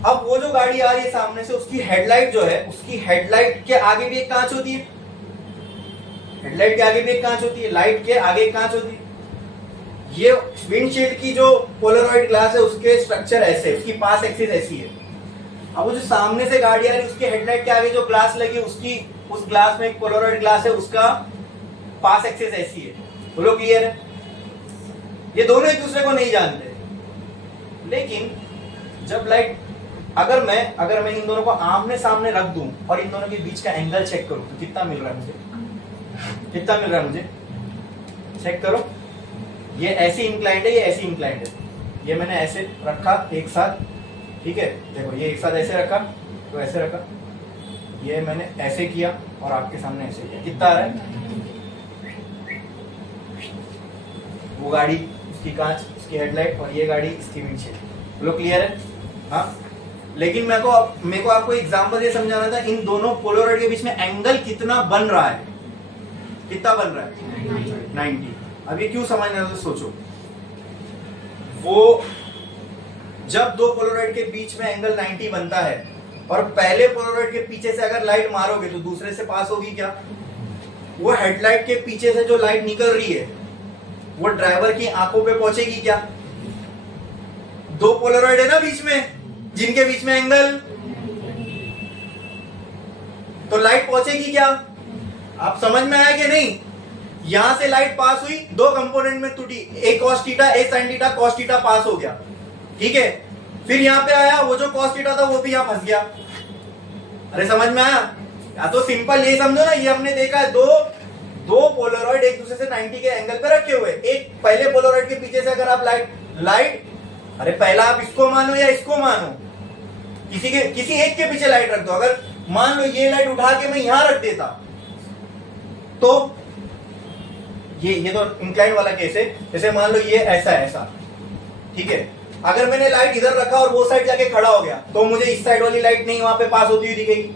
अब वो जो गाड़ी आ रही है सामने से, उसकी हेडलाइट जो है, उसकी हेडलाइट के आगे भी एक कांच होती है, हेडलाइट के आगे भी एक कांच होती है, लाइट के आगे एक कांच होती है। ये विंडशील्ड की जो पोलराइड ग्लास है उसके स्ट्रक्चर ऐसे, उसकी पास एक्सिस ऐसी है। अब वो जो सामने से गाड़ी आ रही है उसके हेडलाइट के आगे जो ग्लास लगी, उसकी उस ग्लास में एक पोलराइड ग्लास है, उसका पास एक्सिस ऐसी है, बोलो क्लियर है। ये दोनों एक दूसरे को नहीं जानते, लेकिन जब लाइट अगर मैं इन दोनों को आमने सामने रख दूं और इन दोनों के बीच का एंगल चेक करूं तो कितना मिल रहा है मुझे, कितना मिल रहा है मुझे, चेक करो। ये ऐसी इंक्लाइंड है, ये ऐसी इंक्लाइंड है, ये मैंने ऐसे रखा एक साथ, ठीक है, देखो ये एक साथ ऐसे रखा तो ऐसे रखा, ये मैंने ऐसे किया और आपके सामने ऐसे किया, कितना आ रहा है, वो गाड़ी उसकी कांच, उसकी हेडलाइट, और ये गाड़ी इसकी विंडशील्ड, बोलो क्लियर है। हाँ, लेकिन मेरे को आपको एग्जांपल ये समझाना था, इन दोनों पोलराइड के बीच में एंगल कितना बन रहा है, कितना बन रहा है 90। अब ये क्यों समझना है तो सोचो, वो जब दो पोलराइड के बीच में एंगल 90 बनता है और पहले पोलराइड के पीछे से अगर लाइट मारोगे तो दूसरे से पास होगी क्या, वो हेडलाइट के पीछे से जो लाइट निकल रही है वो ड्राइवर की आंखों पे पहुंचेगी क्या, दो पोलराइड है ना बीच में, जिनके बीच में एंगल, तो लाइट पहुंचेगी क्या, आप समझ में आया कि नहीं। यहां से लाइट पास हुई, दो कंपोनेंट में टूटी, ए कॉस थीटा ए साइन थीटा, कॉस थीटा पास हो गया, ठीक है, फिर यहां पे आया, वो जो कॉस थीटा था वो भी यहां फंस गया। अरे समझ में आया, या तो सिंपल ये समझो ना, ये हमने देखा है, दो पोलराइड एक दूसरे से 90 के एंगल पे रखे हुए, एक पहले पोलराइड के पीछे से अगर आप लाइट अरे पहला आप इसको मानो या इसको मानो, किसी एक के पीछे लाइट रख दो। अगर मान लो ये लाइट उठा के मैं यहां रख देता तो ये तो इंक्लाइन वाला केस है, जैसे मान लो ये ऐसा, ठीक है, अगर मैंने लाइट इधर रखा और वो साइड जाके खड़ा हो गया तो मुझे इस साइड वाली लाइट नहीं वहां पे पास होती हुई दिखेगी।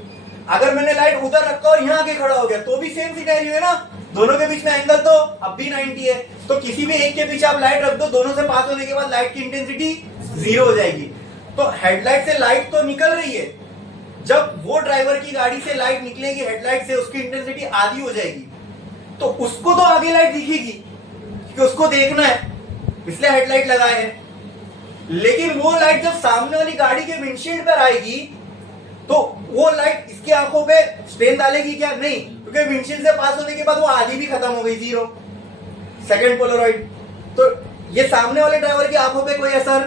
अगर मैंने लाइट उधर रखा और यहाँ आके खड़ा हो गया तो भी सेम सिनेरियो है ना, दोनों के बीच में एंगल तो अब भी 90 है, तो किसी भी एक के पीछे आप लाइट रख दो, दोनों से पास होने के बाद लाइट की इंटेंसिटी 0 हो जाएगी। तो हेडलाइट से लाइट तो निकल रही है, जब वो ड्राइवर की गाड़ी से लाइट निकलेगी हेडलाइट से, उसकी इंटेंसिटी आधी हो जाएगी, तो उसको तो आगे लाइट दिखेगी क्योंकि उसको देखना है, इसलिए हेडलाइट लगाए हैं। लेकिन वो लाइट जब सामने वाली गाड़ी के विंडशील्ड पर आएगी तो वो लाइट इसकी आंखों पे स्ट्रेन डालेगी क्या, नहीं, क्योंकि विंडशील्ड से पास होने के बाद वो आधी भी खत्म हो गई, 0, सेकंड पोलराइड। तो ये सामने वाले ड्राइवर की आंखों पे कोई असर,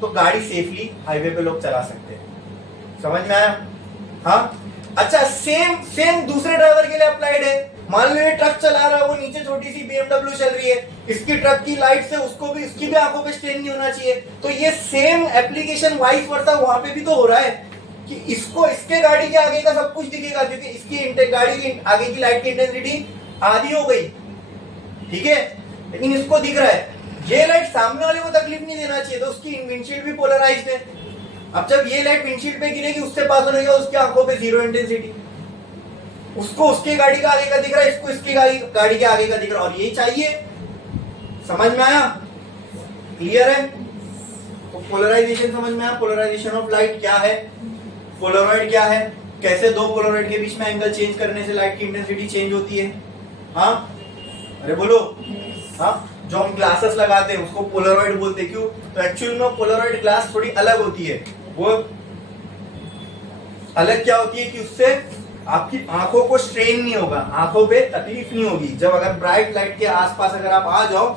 तो गाड़ी सेफली हाईवे पे लोग चला सकते हैं, समझ में आया। हाँ, अच्छा, सेम दूसरे ड्राइवर के लिए अप्लाइड है। मान लो ये ट्रक चला रहा है, वो नीचे छोटी सी BMW चल रही है, इसकी ट्रक की लाइट से उसकी भी आंखों पे स्ट्रेन नहीं होना चाहिए, तो ये सेम एप्लीकेशन वाइस वर्सा वहां पे भी तो हो रहा है कि इसको इसके गाड़ी के आगे का सब कुछ दिखेगा क्योंकि इसकी गाड़ी की आगे की लाइट की इंटेंसिटी आधी हो गई, ठीक है। लेकिन इसको दिख रहा है, ये लाइट सामने वाले को तकलीफ नहीं देना चाहिए, तो उसकी विंडशील्ड भी पोलराइज्ड है। अब जब ये लाइट विंडशील्ड पे गिरेगी, उससे पास होने का उसकी आंखों पे जीरो इंटेंसिटी, उसको उसके गाड़ी का आगे का दिख रहा है, इसको इसकी गाड़ी के आगे का दिख रहा है, और यही चाहिए। समझ में आया? क्लियर है? तो पोलराइजेशन समझ में आया? पोलराइजेशन ऑफ लाइट क्या है, पोलरॉइड क्या है, कैसे दो पोलरॉइड के बीच में एंगल चेंज करने से लाइट की इंटेंसिटी चेंज होती है। हाँ, अरे बोलो। हाँ, जो हम ग्लासेस लगाते हैं उसको पोलरॉइड बोलते हैं। क्यों? तो एक्चुअल में पोलरॉइड ग्लास थोड़ी अलग होती है। वो अलग क्या होती है कि उससे आपकी आंखों को स्ट्रेन नहीं होगा, आंखों पे तकलीफ नहीं होगी। जब अगर ब्राइट लाइट के आसपास अगर आप आ जाओ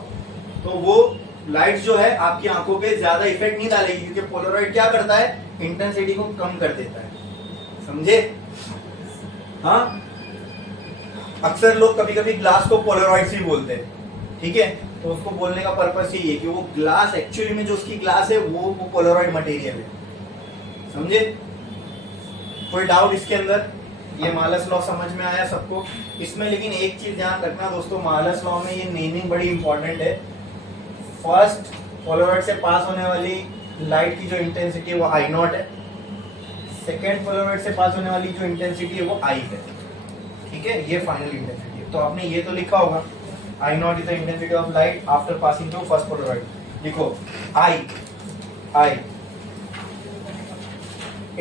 तो वो लाइट जो है आपकी आंखों पे ज्यादा इफेक्ट नहीं डालेगी, क्योंकि पोलरॉइड क्या करता है, इंटेंसिटी को कम कर देता है। समझे? हाँ, अक्सर लोग कभी कभी ग्लास को पोलरॉइड ही बोलते हैं, ठीक है। तो उसको बोलने का पर्पस यही है कि वो ग्लास एक्चुअली में जो उसकी ग्लास है वो पोलरॉइड मटेरियल है। समझे? कोई डाउट इसके अंदर? ये मालस लॉ समझ में आया सबको? इसमें लेकिन एक चीज ध्यान रखना दोस्तों, मालस लॉ में ये नेमिंग बड़ी इंपॉर्टेंट है। फर्स्ट, पोलरॉइड से पास होने वाली लाइट की जो इंटेंसिटी है वो आई नॉट है। सेकेंड, पोलरॉइड से पास होने वाली जो इंटेंसिटी है वो आई है, ठीक है। ये फाइनल इंटेंसिटी है। तो आपने ये तो लिखा होगा, I naught is the intensity of light after passing through first polaroid. लिखो I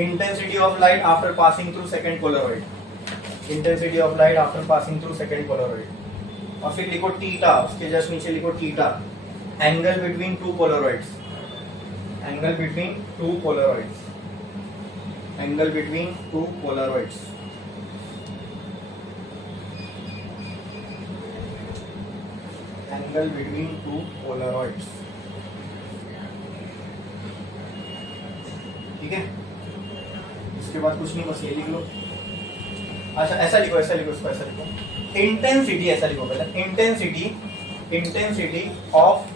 intensity of light after passing through second polaroid, intensity of light after passing through second polaroid। और फिर लिखो थीटा, उसके जस्ट नीचे लिखो theta, angle between two polaroids, angle between two polaroids, angle between two polaroids. Angle between two polaroids, ठीक है। इसके बाद कुछ नहीं, बस ये लिख लो। अच्छा, ऐसा लिखो, ऐसा लिखो, इसको ऐसा लिखो, इंटेंसिटी, ऐसा लिखो पहले, intensity of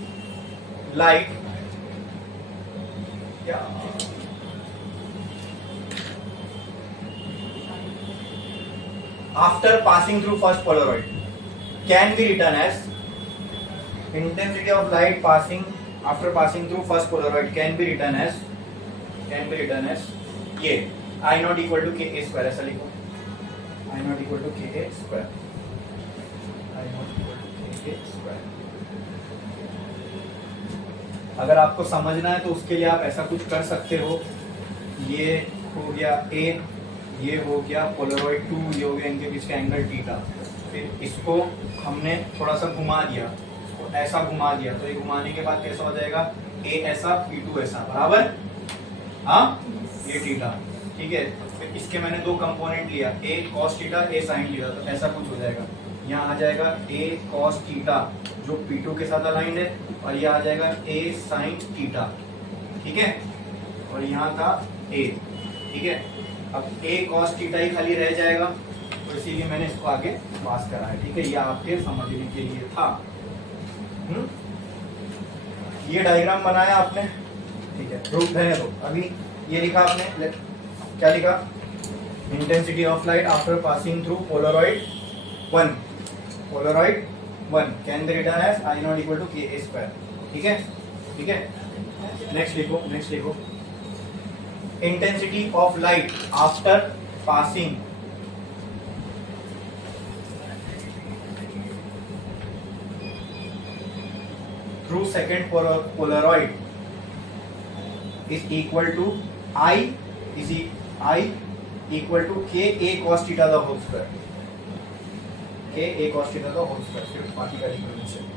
light after passing through first polaroid can be written as, intensity of light passing after passing through first polaroid can be written as ये I naught equal to K A square. ऐसा लिखो, I naught equal to K A square, I naught equal to K A square. अगर आपको समझना है तो उसके लिए आप ऐसा कुछ कर सकते हो, ये हो गया ए, ये हो गया पोलरॉइड 2, ये हो गया इनके बीच का एंगल थीटा। फिर इसको हमने थोड़ा सा घुमा दिया, इसको ऐसा घुमा दिया, तो ये घुमाने के बाद कैसा हो जाएगा, ए ऐसा, P2 ऐसा, बराबर। हाँ, ये थीटा, ठीक है। फिर इसके मैंने दो कंपोनेंट लिया, ए कॉस थीटा, ए साइन थीटा, तो ऐसा कुछ हो जाएगा। यहाँ आ जाएगा ए कॉस थीटा जो P2 के साथ अलाइंड है, और ये आ जाएगा ए साइन थीटा, ठीक है। और यहाँ था ए, ठीक है। अब ए कॉस थीटा ही खाली रह जाएगा, तो इसीलिए मैंने इसको आगे पास करा है, ठीक है। ये आपके समझने के लिए था। ये डायग्राम बनाया आपने, ठीक है। रुक रहने दो, अभी ये लिखा आपने, क्या लिखा, intensity of light after passing through polaroid 1, polaroid 1 can be written as I naught equal to K A square, ठीक है, ठीक है। नेक्स्ट लिखो, नेक्स्ट लिखो, intensity of light after passing through second polaroid is equal to I equal to K A cos theta the whole square, K A cos theta the whole square. फिर बाकी का लिख लो नीचे।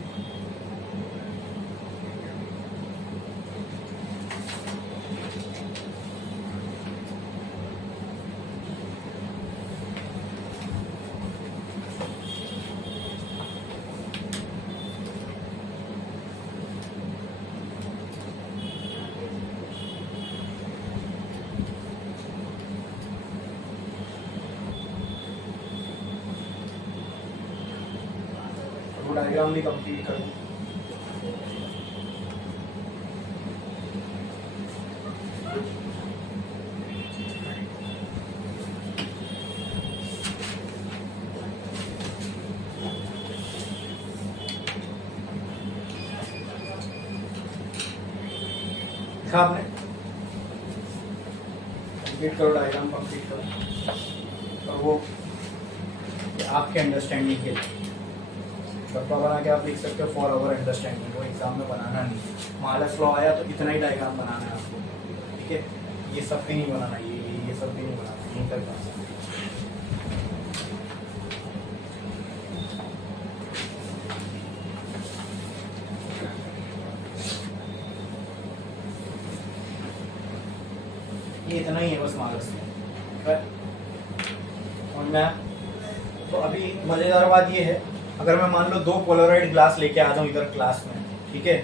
डायग्राम भी complete करूं। लिखा आपने? कंप्लीट करो, डायग्राम कंप्लीट करो। और वो आपके अंडरस्टैंडिंग के लिए डब्बा बना के आप लिख सकते हो फॉर आवर अंडरस्टैंडिंग, वो एग्जाम में बनाना नहीं। मालस लॉ आया तो इतना ही डायग्राम बनाना है आपको, ठीक है? ये सब भी नहीं बनाना, ये सब भी नहीं बनाना, यहीं तक बनाना। ये इतना ही है बस मालस लॉ। और मैं तो अभी मजेदार बात ये है, अगर मैं मान लो 2 पोलराइड ग्लास लेके आ जाऊं इधर क्लास में, ठीक है?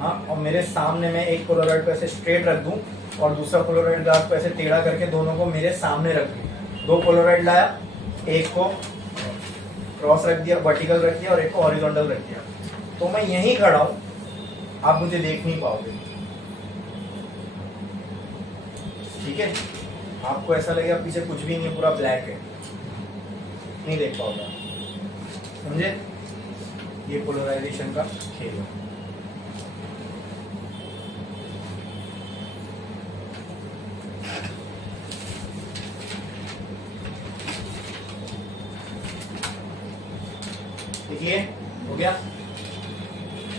हाँ, और मेरे सामने मैं एक पोलराइड को ऐसे स्ट्रेट रख दूं और दूसरा पोलराइड ग्लास को ऐसे टेढ़ा करके दोनों को मेरे सामने रख दूं। 2 पोलराइड लाया, एक को क्रॉस रख दिया, वर्टिकल रख दिया और एक को हॉरिजॉन्टल रख दिया, तो मैं यहीं खड़ा हूं, आप मुझे देख नहीं पाओगे, ठीक है? आपको ऐसा लगेगा पीछे कुछ भी नहीं है, पूरा ब्लैक है, नहीं देख पाओगे, समझे? ये पोलराइजेशन का खेल है। देखिए, हो गया।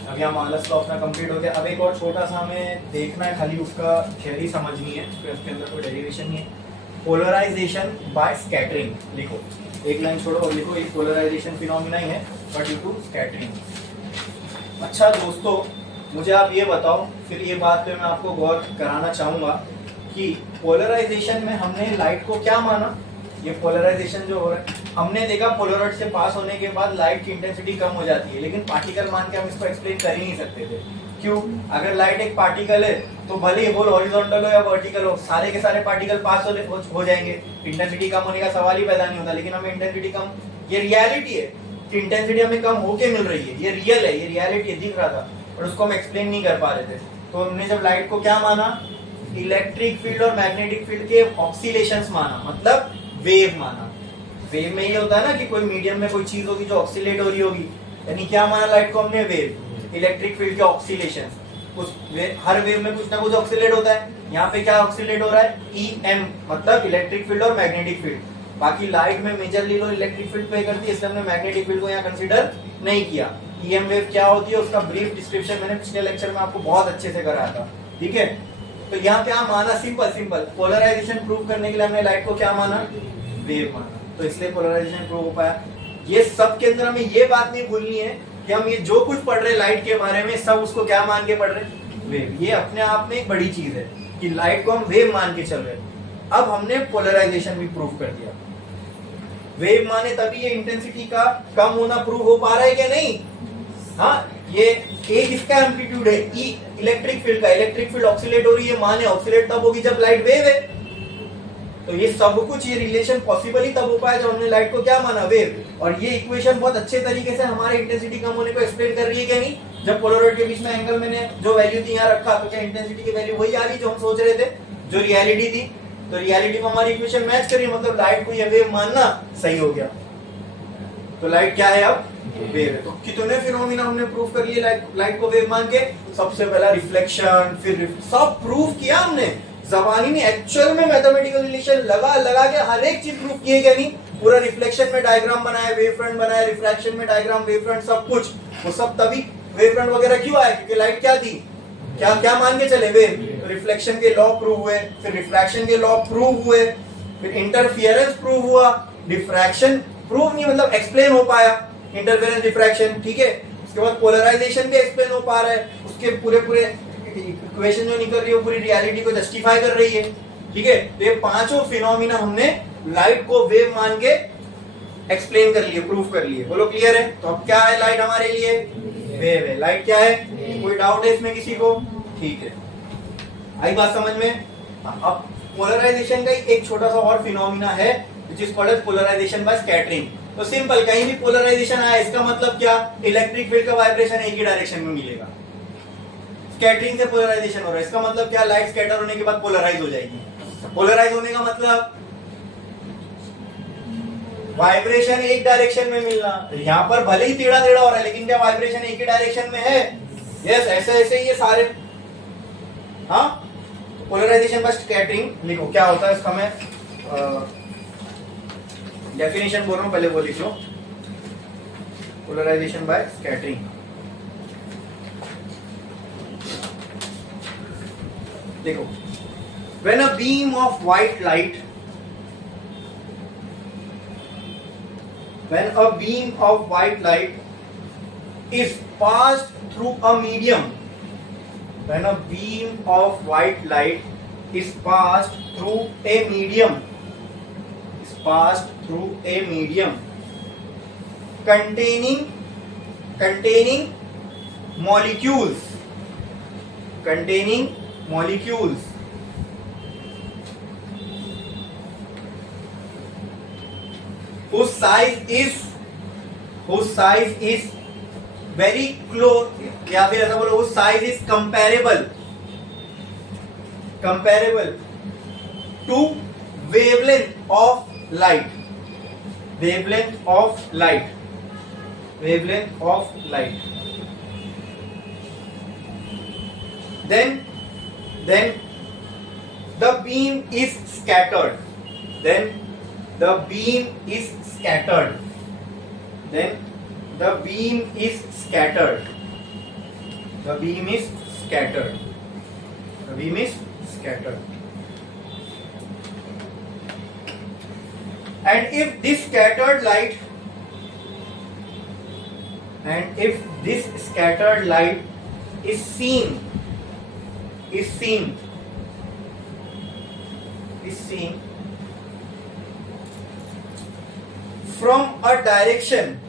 अब यहाँ मालस लॉ अपना कंप्लीट हो गया। अब एक और छोटा सा हमें देखना है, खाली उसका थियरी समझनी है, उसके अंदर कोई डेरिवेशन नहीं है। पोलराइजेशन बाय स्कैटरिंग लिखो, एक लाइन छोड़ो और लिखो, ये पोलराइजेशन फिनोमिना ही है बट ड्यू टू स्कैटरिंग। अच्छा दोस्तों, मुझे आप ये बताओ, फिर ये बात पे मैं आपको गौर कराना चाहूंगा कि पोलराइजेशन में हमने लाइट को क्या माना? ये पोलराइजेशन जो हो रहा है, हमने देखा पोलराइड से पास होने के बाद लाइट की इंटेंसिटी कम हो जाती है, लेकिन पार्टिकल मान के हम इसको एक्सप्लेन कर ही नहीं सकते थे। क्यों? अगर लाइट एक पार्टिकल है तो भले ही होल हॉरिजॉन्टल हो या वर्टिकल हो, सारे के सारे पार्टिकल पास हो जाएंगे, इंटेंसिटी कम होने का सवाल ही पैदा नहीं होता। लेकिन हमें इंटेंसिटी कम, ये रियलिटी है कि इंटेंसिटी हमें कम होके मिल रही है, ये रियल है, ये रियलिटी है, दिख रहा था, और उसको हम एक्सप्लेन नहीं कर पा रहे थे। तो हमने जब लाइट को क्या माना? इलेक्ट्रिक फील्ड और मैग्नेटिक फील्ड के ऑक्सीलेशंस माना, मतलब वेव माना। वेव में ये होता है ना कि कोई मीडियम में कोई चीज होगी जो ऑक्सीलेट हो रही होगी, यानी क्या माना लाइट को हमने? वेव, इलेक्ट्रिक फील्ड के ऑक्सीलेशन। उस हर वेव में कुछ ना कुछ ऑक्सीलेट होता है, यहाँ पे क्या ऑक्सीलेट हो रहा है? EM, मतलब इलेक्ट्रिक फील्ड और मैग्नेटिक फील्ड। बाकी लाइट में मेजरली लोग इलेक्ट्रिक फील्ड पे करती है, इसलिए हमने मैग्नेटिक फील्ड को यहाँ कंसीडर नहीं किया। EM वेव क्या होती है उसका ब्रीफ डिस्क्रिप्शन मैंने पिछले लेक्चर में आपको बहुत अच्छे से कराया था, ठीक है? तो यहाँ पे हम माना सिंपल पोलराइजेशन प्रूव करने के लिए हमने लाइट को क्या माना? वेव माना, तो इसलिए पोलराइजेशन प्रूव हो पाया। ये सब के अंदर हमें ये बात नहीं भूलनी है कि हम ये जो कुछ पढ़ रहे लाइट के बारे में, सब उसको क्या मान के पढ़ रहे? वेव। ये अपने आप में एक बड़ी चीज है कि लाइट को हम वेव मान के चल रहे हैं। अब हमने पोलराइजेशन भी प्रूव कर दिया। वेव माने तभी ये इंटेंसिटी का कम होना प्रूव हो पा रहा है क्या? नहीं। हाँ, ये एक इसका एम्पलीट्यूड है, ई इलेक्ट्रिक फील्ड का, इलेक्ट्रिक फील्ड ऑक्सीलेट हो रही है, माने ऑक्सीलेट तब होगी जब लाइट वेव है। तो ये सब कुछ, ये रिलेशन पॉसिबल ही तब हो पाया जब हमने लाइट को क्या माना? वेव। और ये इक्वेशन बहुत अच्छे तरीके से हमारे इंटेंसिटी कम होने को एक्सप्लेन कर रही है क्या? नहीं। जब पोलराइड के बीच में एंगल मैंने जो वैल्यू थी यहाँ रखा, तो क्या इंटेंसिटी की वैल्यू वही आ रही जो हम सोच रहे थे, जो रियलिटी थी? तो रियलिटी में हमारी इक्वेशन मैच कर रही है, मतलब लाइट को ये वेव मानना सही हो गया। तो लाइट क्या है? अब वेव है। तो कितने फिनोमिना हमने प्रूव कर लिए लाइट को वेव मान के? सबसे पहला रिफ्लेक्शन, फिर सब प्रूव किया हमने जबानी में, एक्चुअल में मैथमेटिकल रिलेशन लगा के हर एक चीज प्रूव की है क्या? नहीं। पूरा रिफ्लेक्शन में डायग्राम बनाया, वेव फ्रंट बनाया, रिफ्रैक्शन में डायग्राम, वेव फ्रंट, सब कुछ। वो सब तभी वेव फ्रंट वगैरह क्यों आया? क्योंकि लाइट क्या थी? क्या मान के चले? वेव। रिफ्लेक्शन के लॉ प्रूव हुए, फिर रिफ्रैक्शन के लॉ प्रूव हुए, फिर इंटरफियरेंस प्रूव हुआ, डिफ्रैक्शन प्रूव नहीं मतलब एक्सप्लेन हो पाया, इंटरफेरेंस डिफ्रैक्शन, ठीक है? उसके बाद पोलराइजेशन भी एक्सप्लेन हो पा रहा है, उसके पूरे इक्वेशन जो निकल रही है वो पूरी रियलिटी को जस्टिफाई कर रही है, ठीक है? तो ये पांचों फिनोमिना हमने लाइट को वेव मान के एक्सप्लेन कर लिए, प्रूफ कर लिए। बोलो क्लियर है? तो अब क्या है लाइट हमारे लिए? वेव है। लाइट क्या है? कोई डाउट है इसमें किसी को? ठीक है, आई बात समझ में? अब पोलराइजेशन का एक छोटा सा और फिनोमिना है which is called as polarisation by scattering. तो सिंपल, कहीं भी पोलराइजेशन आया इसका मतलब क्या? इलेक्ट्रिक फील्ड का वाइब्रेशन एक ही डायरेक्शन में मिलेगा। स्कैटरिंग से पोलराइजेशन हो रहा है, इसका मतलब क्या? लाइट स्कैटर होने के बाद पोलराइज हो जाएगी। पोलराइज होने का मतलब वाइब्रेशन एक डायरेक्शन में मिलना। यहाँ पर भले ही टेढ़ा टेढ़ा हो रहा है, लेकिन क्या वाइब्रेशन एक ही डायरेक्शन में है? यस, ऐसे ऐसे ये सारे हाँ, पोलराइजेशन बाय स्कैटरिंग लिखो, क्या होता है इसका, मैं डेफिनेशन बोल रहा हूं, पहले वो लिख लो। पोलराइजेशन बाय स्कैटरिंग, देखो, when a beam of white light, when a beam of white light is passed through a medium, when a beam of white light is passed through a medium, is passed through a medium containing molecules, containing molecules whose size is very close, या फिर ऐसा बोलो, whose size is comparable to wavelength of light, wavelength of light, wavelength of light, then the beam is scattered, then the beam is scattered, then the beam is scattered, the beam is scattered, the beam is scattered. And if this scattered light, and if this scattered light is seen from a direction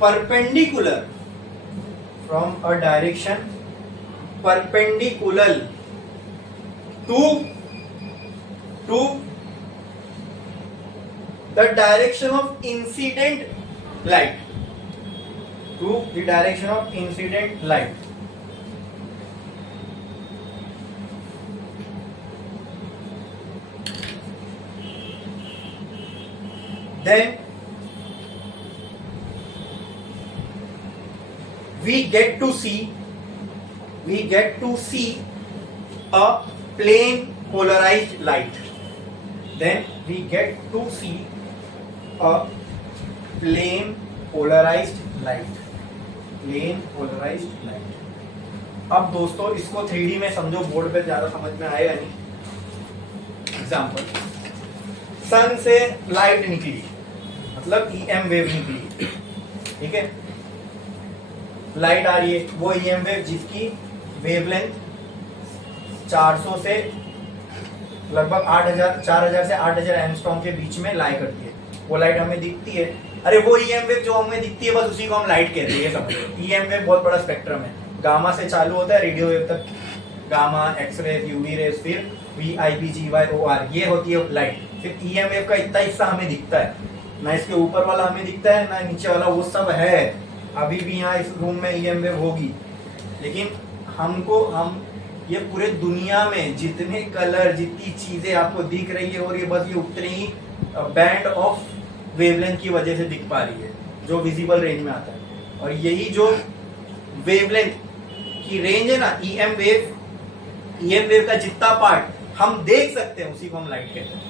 perpendicular, from a direction perpendicular to the direction of incident light, to the direction of incident light, then we get to see a plane polarized light, then we get to see a plane polarized light, plane polarized light. अब दोस्तों इसको 3D में समझो, board पे ज्यादा समझ में आएगा नहीं। एग्जाम्पल, सन से लाइट निकली, मतलब EM वेव निकली, ठीक है, लाइट आ रही है, वो EM वेव जिसकी वेवलेंथ 400 से लगभग 4000 से 8000 एंगस्ट्रॉम के बीच में लाई करती है, वो लाइट हमें दिखती है। अरे वो EM वेव जो हमें दिखती है बस उसी को हम लाइट कहते हैं, ये समझो। EM वेव बहुत बड़ा स्पेक्ट्रम है, गामा से चालू होता है रेडियो वेव तक, गामा, एक्सरे, यूवी रेज, फिर VIP, GY, OR, ये होती है लाइट। फिर EM वेव का इतना हिस्सा हमें दिखता है, ना इसके ऊपर वाला हमें दिखता है ना नीचे वाला, वो सब है। अभी भी यहाँ इस रूम में EM वेव होगी, लेकिन हम ये पूरे दुनिया में जितने कलर, जितनी चीजें आपको दिख रही है, और ये बस ये उतनी ही बैंड ऑफ वेवलेंथ की वजह से दिख पा रही है जो विजिबल रेंज में आता है। और यही जो वेवलेंथ की रेंज है ना, EM वेव का जितना पार्ट हम देख सकते हैं उसी को हम लाइट कहते हैं,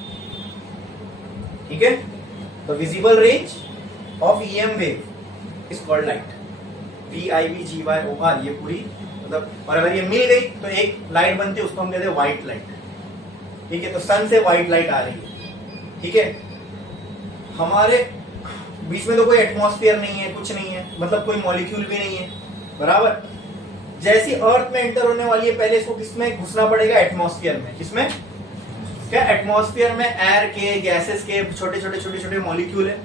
ठीक है। The visible range of EM wave is called light, VIP, GY, OR, ये पूरी मतलब, और अगर ये मिल गई तो एक लाइट बनती है, उसको हम कहते हैं व्हाइट लाइट, ठीक है। तो सन से व्हाइट लाइट आ रही है, ठीक है। हमारे बीच में तो कोई एटमॉस्फेयर नहीं है, कुछ नहीं है, मतलब कोई मॉलिक्यूल भी नहीं है, बराबर। जैसी अर्थ में एंटर होने वाली है, पहले इसको किसमें घुसना पड़ेगा? एटमॉस्फेयर में। किसमें? क्या एटमॉस्फेयर में एयर के, गैसेस के छोटे मॉलिक्यूल है,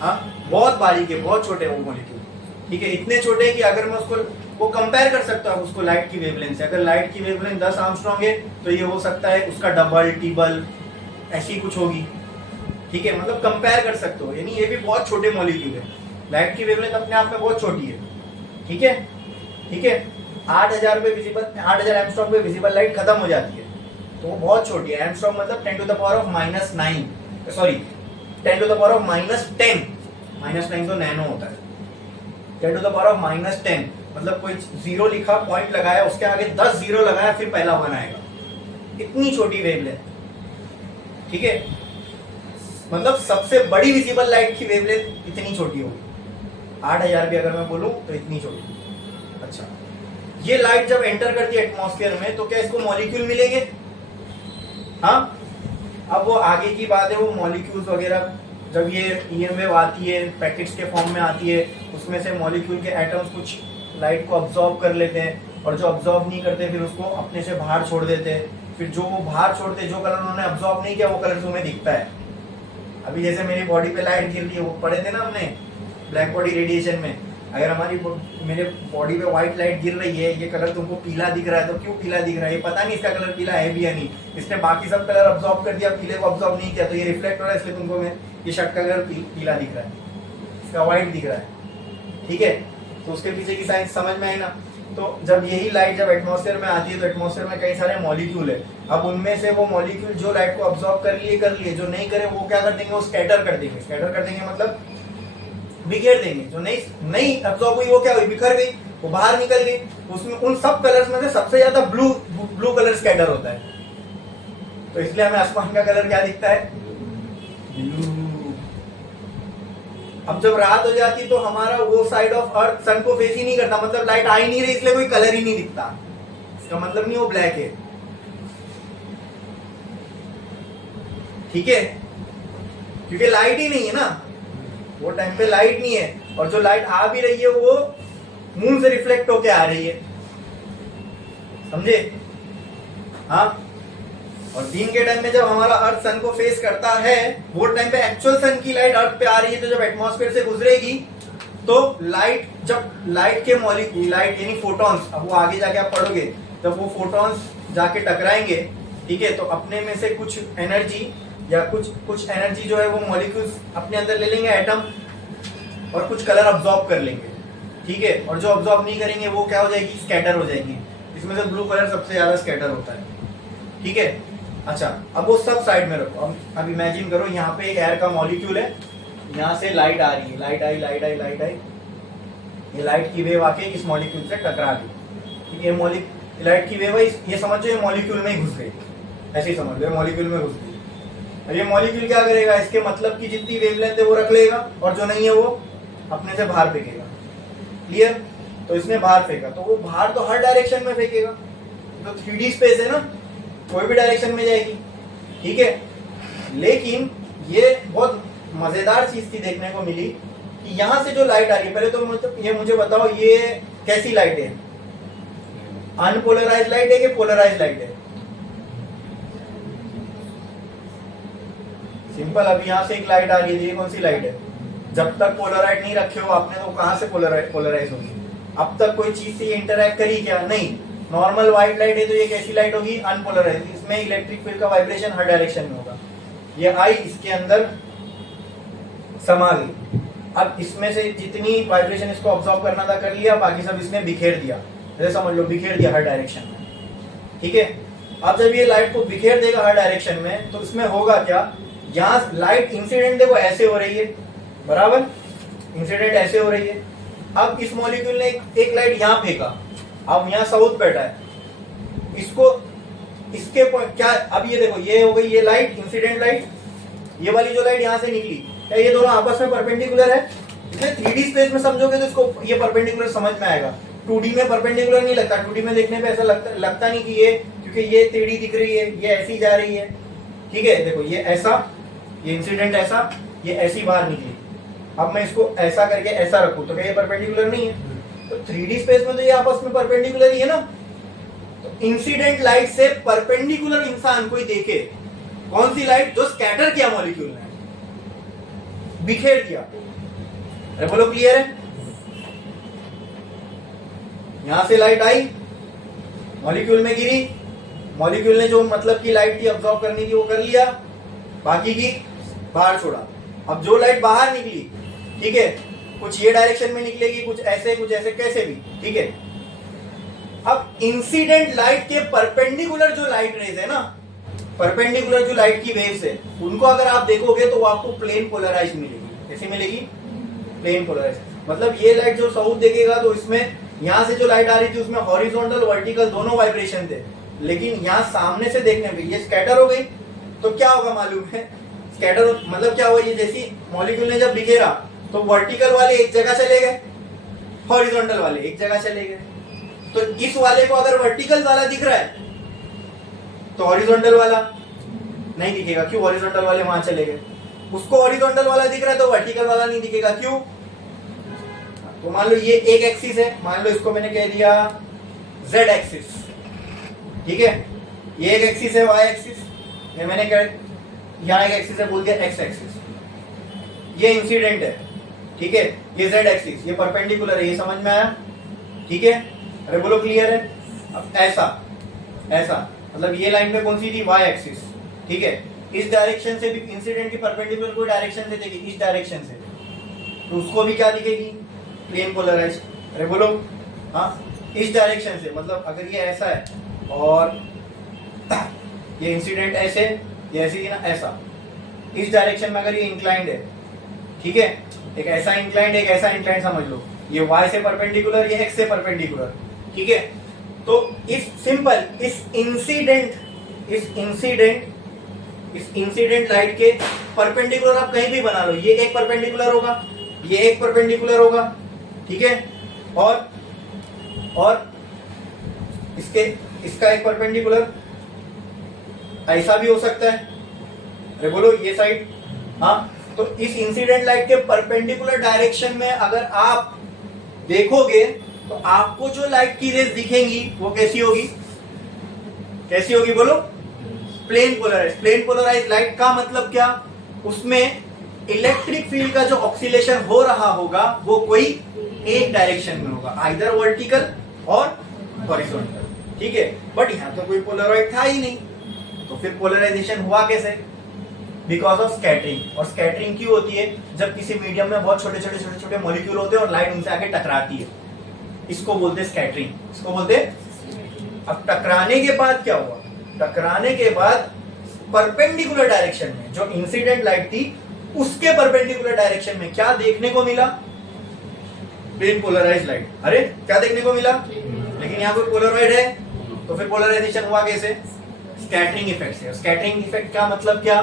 हाँ, बहुत बारीक है, बहुत छोटे वो मॉलिक्यूल, ठीक है। इतने छोटे हैं कि अगर मैं उसको वो कंपेयर कर सकता हूँ उसको लाइट की वेवलेंथ से। अगर लाइट की वेवलेंथ 10 आर्मस्ट्रॉन्ग है तो ये हो सकता है उसका डबल, ट्रिपल, ऐसी कुछ होगी, ठीक है। मतलब कंपेयर कर सकते हो, यानी ये भी बहुत छोटे मॉलिक्यूल है। लाइट की वेवलेंथ अपने आप में बहुत छोटी है, ठीक है, ठीक है। 8000 पे विजिबल, 8000 एंगस्ट्रॉम पे विजिबल लाइट खत्म हो जाती है, तो वो बहुत छोटी है। एंगस्ट्रॉम मतलब 10 to the power of -9, sorry 10 to the power of -10, -9 तो नैनो होता है, 10 to the power of -10, मतलब कोई जीरो लिखा, पॉइंट लगाया, उसके आगे 10 जीरो लगाया, फिर पहला 1 आएगा। इतनी छोटी वेवलेंथ, ठीक है, मतलब सबसे बड़ी विजिबल लाइट की वेवलेंथ इतनी छोटी होगी। 8000 भी अगर मैं बोलूं तो इतनी छोटी। अच्छा, ये लाइट जब एंटर करती है एटमॉस्फेयर में तो क्या इसको मॉलिक्यूल मिलेंगे? हाँ, अब वो आगे की बात है, वो मॉलिक्यूल्स वगैरह जब ये ईएम वेव आती है, पैकेट्स के फॉर्म में आती है, उसमें से मॉलिक्यूल के एटम्स कुछ लाइट को अब्सॉर्ब कर लेते हैं, और जो अब्सॉर्ब नहीं करते फिर उसको अपने से बाहर छोड़ देते हैं। फिर जो वो बाहर छोड़ते हैं, जो कलर उन्होंने अब्सॉर्ब नहीं किया, वो कलर तुम्हें दिखता है। अभी जैसे मेरी बॉडी पे लाइट गिर रही है, वो पढ़े थे ना हमने ब्लैक बॉडी रेडिएशन में, अगर हमारी मेरे बॉडी पे व्हाइट लाइट गिर रही है, ये कलर तुमको पीला दिख रहा है, तो क्यों पीला दिख रहा है? ये पता नहीं इसका कलर पीला है भी या नहीं, इसने बाकी सब कलर अब्सॉर्ब कर दिया, पीले को अब्सॉर्ब नहीं किया, तो ये रिफ्लेक्ट हो रहा है, इसलिए तुमको ये शर्ट का कलर पीला दिख रहा है, इसका व्हाइट दिख रहा है, ठीक है। तो उसके पीछे की साइंस समझ में आई ना। तो जब यही लाइट जब एटमॉस्फेयर में आती है, तो एटमॉस्फेयर में कई सारे मॉलिक्यूल है। अब उनमें से वो मॉलिक्यूल जो लाइट को अब्सॉर्ब कर लिए, जो नहीं करे वो क्या कर देंगे, वो स्कैटर कर देंगे। स्कैटर कर देंगे मतलब बिखेर देंगे। जो नहीं अब्सॉर्ब हुई वो क्या हुई, बिखर गई, वो बाहर निकल गई। उसमें उन सब कलर्स में से सबसे ज्यादा ब्लू कलर स्कैटर होता है। तो इसलिए हमें आसमान का कलर क्या दिखता है, ब्लू। अब जब रात हो जाती तो हमारा वो साइड ऑफ अर्थ सन को फेस ही नहीं करता, मतलब लाइट आ ही नहीं रही, इसलिए कोई कलर ही नहीं दिखता। इसका मतलब नहीं वो ब्लैक है, ठीक है, क्योंकि लाइट ही नहीं है ना, वो टाइम पे लाइट नहीं है, और जो लाइट आ भी रही है वो मून से रिफ्लेक्ट होके आ रही है, समझे? हाँ, और दिन के टाइम में जब हमारा अर्थ सन को फेस करता है, वो टाइम पे एक्चुअल सन की लाइट अर्थ पे आ रही है, तो जब एटमॉस्फेयर से गुजरेगी तो लाइट, जब लाइट के मॉलिक्यूल, लाइट यानी फोटॉन्स, अब वो आगे जाके आप पढ़ोगे, जब वो फोटॉन्स जाके टकराएंगे, ठीक है, तो अपने में से कुछ एनर्जी या कुछ एनर्जी जो है वो मॉलिक्यूल्स अपने अंदर ले लेंगे, एटम, और कुछ कलर अब्सॉर्ब कर लेंगे, ठीक है, और जो अब्सॉर्ब नहीं करेंगे वो क्या हो जाएगी, स्कैटर हो जाएगी। इसमें से ब्लू कलर सबसे ज्यादा स्कैटर होता है, ठीक है। अच्छा, अब वो सब साइड में रखो। अब इमेजिन करो यहाँ पे एक एयर का मॉलिक्यूल है, यहाँ से लाइट आ रही है, लाइट आई, ये लाइट की वेव आके इस मॉलिक्यूल से टकरा गई। ये लाइट की वेव है, ये समझो ये मॉलिक्यूल में ही घुस गई, ऐसे ही समझ लो, मॉलिक्यूल में घुस गई। अब ये मॉलिक्यूल क्या करेगा, इसके मतलब की जितनी वेवलेंथ है वो रख लेगा, और जो नहीं है वो अपने से बाहर फेंकेगा, क्लियर? तो इसने बाहर फेंका, तो वो बाहर तो हर डायरेक्शन में फेंकेगा, तो 3D स्पेस है ना, कोई भी डायरेक्शन में जाएगी, ठीक है। लेकिन ये बहुत मजेदार चीज थी देखने को मिली कि यहां से जो लाइट आ रही है, पहले तो मतलब ये मुझे बताओ ये कैसी लाइट है, अनपोलराइज लाइट है कि पोलराइज लाइट है? सिंपल, अभी यहाँ से एक लाइट आ रही है, ये कौन सी लाइट है? जब तक पोलराइज नहीं रखे हो आपने तो कहां से पोलराइज होगी? अब तक कोई चीज से इंटरैक्ट करी क्या? नहीं। नॉर्मल व्हाइट लाइट है तो ये कैसी लाइट होगी? अनपोलराइज। इसमें इलेक्ट्रिक फील्ड का वाइब्रेशन हर डायरेक्शन में होगा। ये आई इसके अंदर समा गई, अब इसमें से जितनी वाइब्रेशन इसको ऑब्जॉर्व करना था कर लिया, बाकी सब इसने बिखेर दिया, जैसे समझ लो बिखेर दिया हर डायरेक्शन में, ठीक है। अब जब ये लाइट को बिखेर देगा हर डायरेक्शन में, तो इसमें होगा क्या, यहाँ लाइट इंसिडेंट देखो ऐसे हो रही है, बराबर, इंसिडेंट ऐसे हो रही है। अब इस मॉलिक्यूल ने एक लाइट यहाँ फेंका, अब यहाँ साउथ बैठा है, इसको इसके क्या, अब ये देखो ये हो गई ये लाइट इंसिडेंट लाइट, ये वाली जो लाइट यहाँ से निकली, क्या ये दोनों आपस में परपेंडिकुलर है? इसलिए 3D स्पेस में समझोगे तो इसको ये परपेंडिकुलर समझ में आएगा। 2D में परपेंडिकुलर नहीं लगता, 2D में देखने पे ऐसा लगता नहीं कि ये, क्योंकि ये टेढ़ी दिख रही है, ये ऐसी जा रही है, ठीक है। देखो ये ऐसा, ये इंसिडेंट ऐसा, ये ऐसी बाहर निकली, अब मैं इसको ऐसा करके ऐसा रखूं तो क्या ये परपेंडिकुलर नहीं है? तो 3D स्पेस में तो ये आपस में परपेंडिकुलर ही है ना। तो इंसिडेंट लाइट से परपेंडिकुलर इंसान कोई देखे, कौन सी लाइट? जो स्कैटर किया मॉलिक्यूल ने, बिखेर दिया। अरे बोलो क्लियर है? यहां से लाइट आई, मॉलिक्यूल में गिरी, मॉलिक्यूल ने जो मतलब की लाइट थी अब्सॉर्ब करने की वो कर लिया, बाकी की बाहर छोड़ा। अब जो लाइट बाहर निकली, ठीक है, कुछ ये डायरेक्शन में निकलेगी, कुछ ऐसे कैसे भी, ठीक है। अब इंसिडेंट लाइट के परपेंडिकुलर जो लाइट रेज है ना, परपेंडिकुलर जो लाइट की वेव्स है, उनको अगर आप देखोगे तो वो आपको प्लेन पोलराइज मिलेगी। कैसे मिलेगी? Plane polarise. मतलब ये लाइट जो साउथ देखेगा तो इसमें यहाँ से जो लाइट आ रही थी उसमें हॉरिजॉन्टल वर्टिकल दोनों वाइब्रेशन थे, लेकिन यहाँ सामने से देखने पे ये स्कैटर हो गई। तो क्या होगा मालूम है? स्कैटर मतलब क्या हुआ, ये जैसी मॉलिक्यूल ने जब बिखेरा तो वर्टिकल वाले एक जगह चले गए, हॉरिजॉन्टल वाले एक जगह चले गए। तो इस वाले को अगर वर्टिकल वाला दिख रहा है तो हॉरिजॉन्टल वाला नहीं दिखेगा, क्यों? हॉरिजॉन्टल वाले वहां चले गए। उसको हॉरिजॉन्टल वाला दिख रहा है तो वर्टिकल वाला नहीं दिखेगा, क्यों? तो मान लो ये एक एक्सिस है, मान लो इसको मैंने कह दिया z एक्सिस, ठीक है? ये एक एक्सिस है y एक्सिस, ये मैंने कह यहाँ एक एक्सिस है बोल दिया x एक्सिस। ये इंसिडेंट है, ठीक है? ये z एक्सिस, ये परपेंडिकुलर है, ये समझ में आया? ठीक है? अरे बोलो क्लियर है? अब ऐसा ऐसा मतलब ये लाइन पे कौन सी थी? y एक्सिस, ठीक है? इस डायरेक्शन से भी इंसिडेंट की परपेंडिकुलर कोई डायरेक्शन से देगी, इस डायरेक्शन से, तो उसको भी क्या दिखेगी? Plane polarise. अरे बोलो हाँ, इस डायरेक्शन से, मतलब अगर ये ऐसा है और ये इंसिडेंट ऐसे, ये ऐसी ना ऐसा, इस डायरेक्शन में अगर ये इंक्लाइंड है, ठीक है? एक ऐसा इंक्लाइंड एक ऐसा इंक्लाइंड समझ लो, ये y से परपेंडिकुलर ये x से परपेंडिकुलर, ठीक है? तो इस सिंपल इस इंसिडेंट लाइट के परपेंडिकुलर आप कहीं भी बना लो, ये एक परपेंडिकुलर होगा, ये एक परपेंडिकुलर होगा, ठीक है? और इसका एक परपेंडिकुलर ऐसा भी हो सकता है। अरे बोलो ये साइड, हाँ। तो इस इंसिडेंट लाइट के परपेंडिकुलर डायरेक्शन में अगर आप देखोगे तो आपको जो लाइट की रेज दिखेंगी वो कैसी होगी? कैसी होगी बोलो? Plane polarise. Plane polarise light का मतलब क्या? उसमें इलेक्ट्रिक फील्ड का जो ऑक्सीलेशन हो रहा होगा वो कोई एक डायरेक्शन में होगा, आइदर वर्टिकल और हॉरिजॉन्टल, ठीक है? बट यहां तो कोई पोलराइड था ही नहीं, तो फिर पोलराइजेशन हुआ कैसे? Because of scattering. और स्कैटरिंग क्यों होती है? जब किसी मीडियम में बहुत छोटे छोटे मॉलिक्यूल होते हैं और लाइट उनसे आके टकराती है, इसको बोलते हैं स्कैटरिंग, इसको बोलते हैं। अब टकराने के बाद क्या हुआ? टकराने के बाद परपेंडिकुलर डायरेक्शन में जो इंसिडेंट लाइट थी उसके परपेंडिकुलर डायरेक्शन में क्या देखने को मिला? Plane polarised light. अरे क्या देखने को मिला? लेकिन यहाँ कोई पोलराइड है, तो फिर पोलराइजेशन हुआ कैसे? स्कैटरिंग इफेक्ट से। स्कैटरिंग इफेक्ट का मतलब क्या?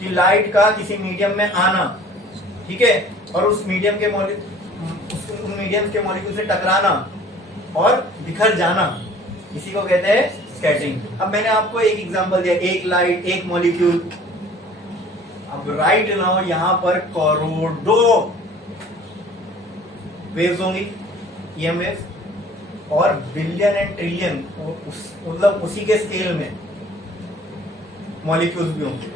कि लाइट का किसी मीडियम में आना, ठीक है, और उस मीडियम के मॉलिक्यूल से टकराना और बिखर जाना, इसी को कहते हैं स्कैटरिंग। अब मैंने आपको एक एग्जांपल दिया, एक लाइट एक मॉलिक्यूल। अब राइट नाउ यहां पर करोड़ों वेव्स होंगी, ईएम वेव्स, और बिलियन एंड ट्रिलियन, मतलब उसी के स्केल में मॉलिक्यूल्स भी होंगे।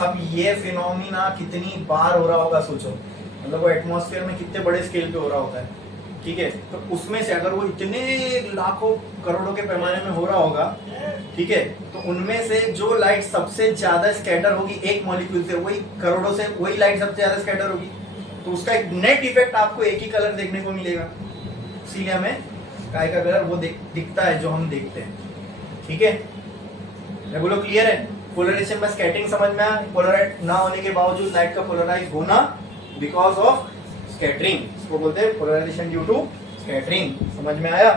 अब ये फिनोमिना कितनी बार हो रहा होगा सोचो, मतलब वो एटमॉस्फेयर में कितने बड़े स्केल पे हो रहा होता है, ठीक है? तो उसमें से अगर वो इतने लाखों करोड़ों के पैमाने में हो रहा होगा, ठीक है, तो उनमें से जो लाइट सबसे ज्यादा स्कैटर होगी एक मॉलिक्यूल से, वही करोड़ों से वही लाइट सबसे ज्यादा स्कैटर होगी, तो उसका एक नेट इफेक्ट आपको एक ही कलर देखने को मिलेगा। इसीलिए हमें स्काई का कलर वो दिखता है जो हम देखते हैं, ठीक है? बोलो क्लियर है? पोलराइजेशन में स्कैटरिंग समझ में आया? पोलराइज ना होने के बावजूद लाइट का पोलराइज होना बिकॉज ऑफ स्कैटरिंग, इसको बोलते हैं पोलराइजेशन ड्यू टू स्कैटरिंग। समझ में आया?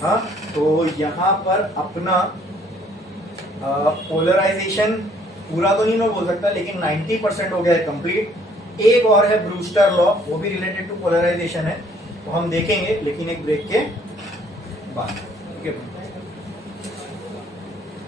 हाँ, तो यहाँ पर अपना पोलराइजेशन पूरा तो नहीं मैं बोल सकता, लेकिन 90% हो गया है कंप्लीट। एक और है ब्रूस्टर लॉ, वो भी रिलेटेड टू पोलराइजेशन है, तो हम देखेंगे लेकिन एक ब्रेक के बाद, ठीक है?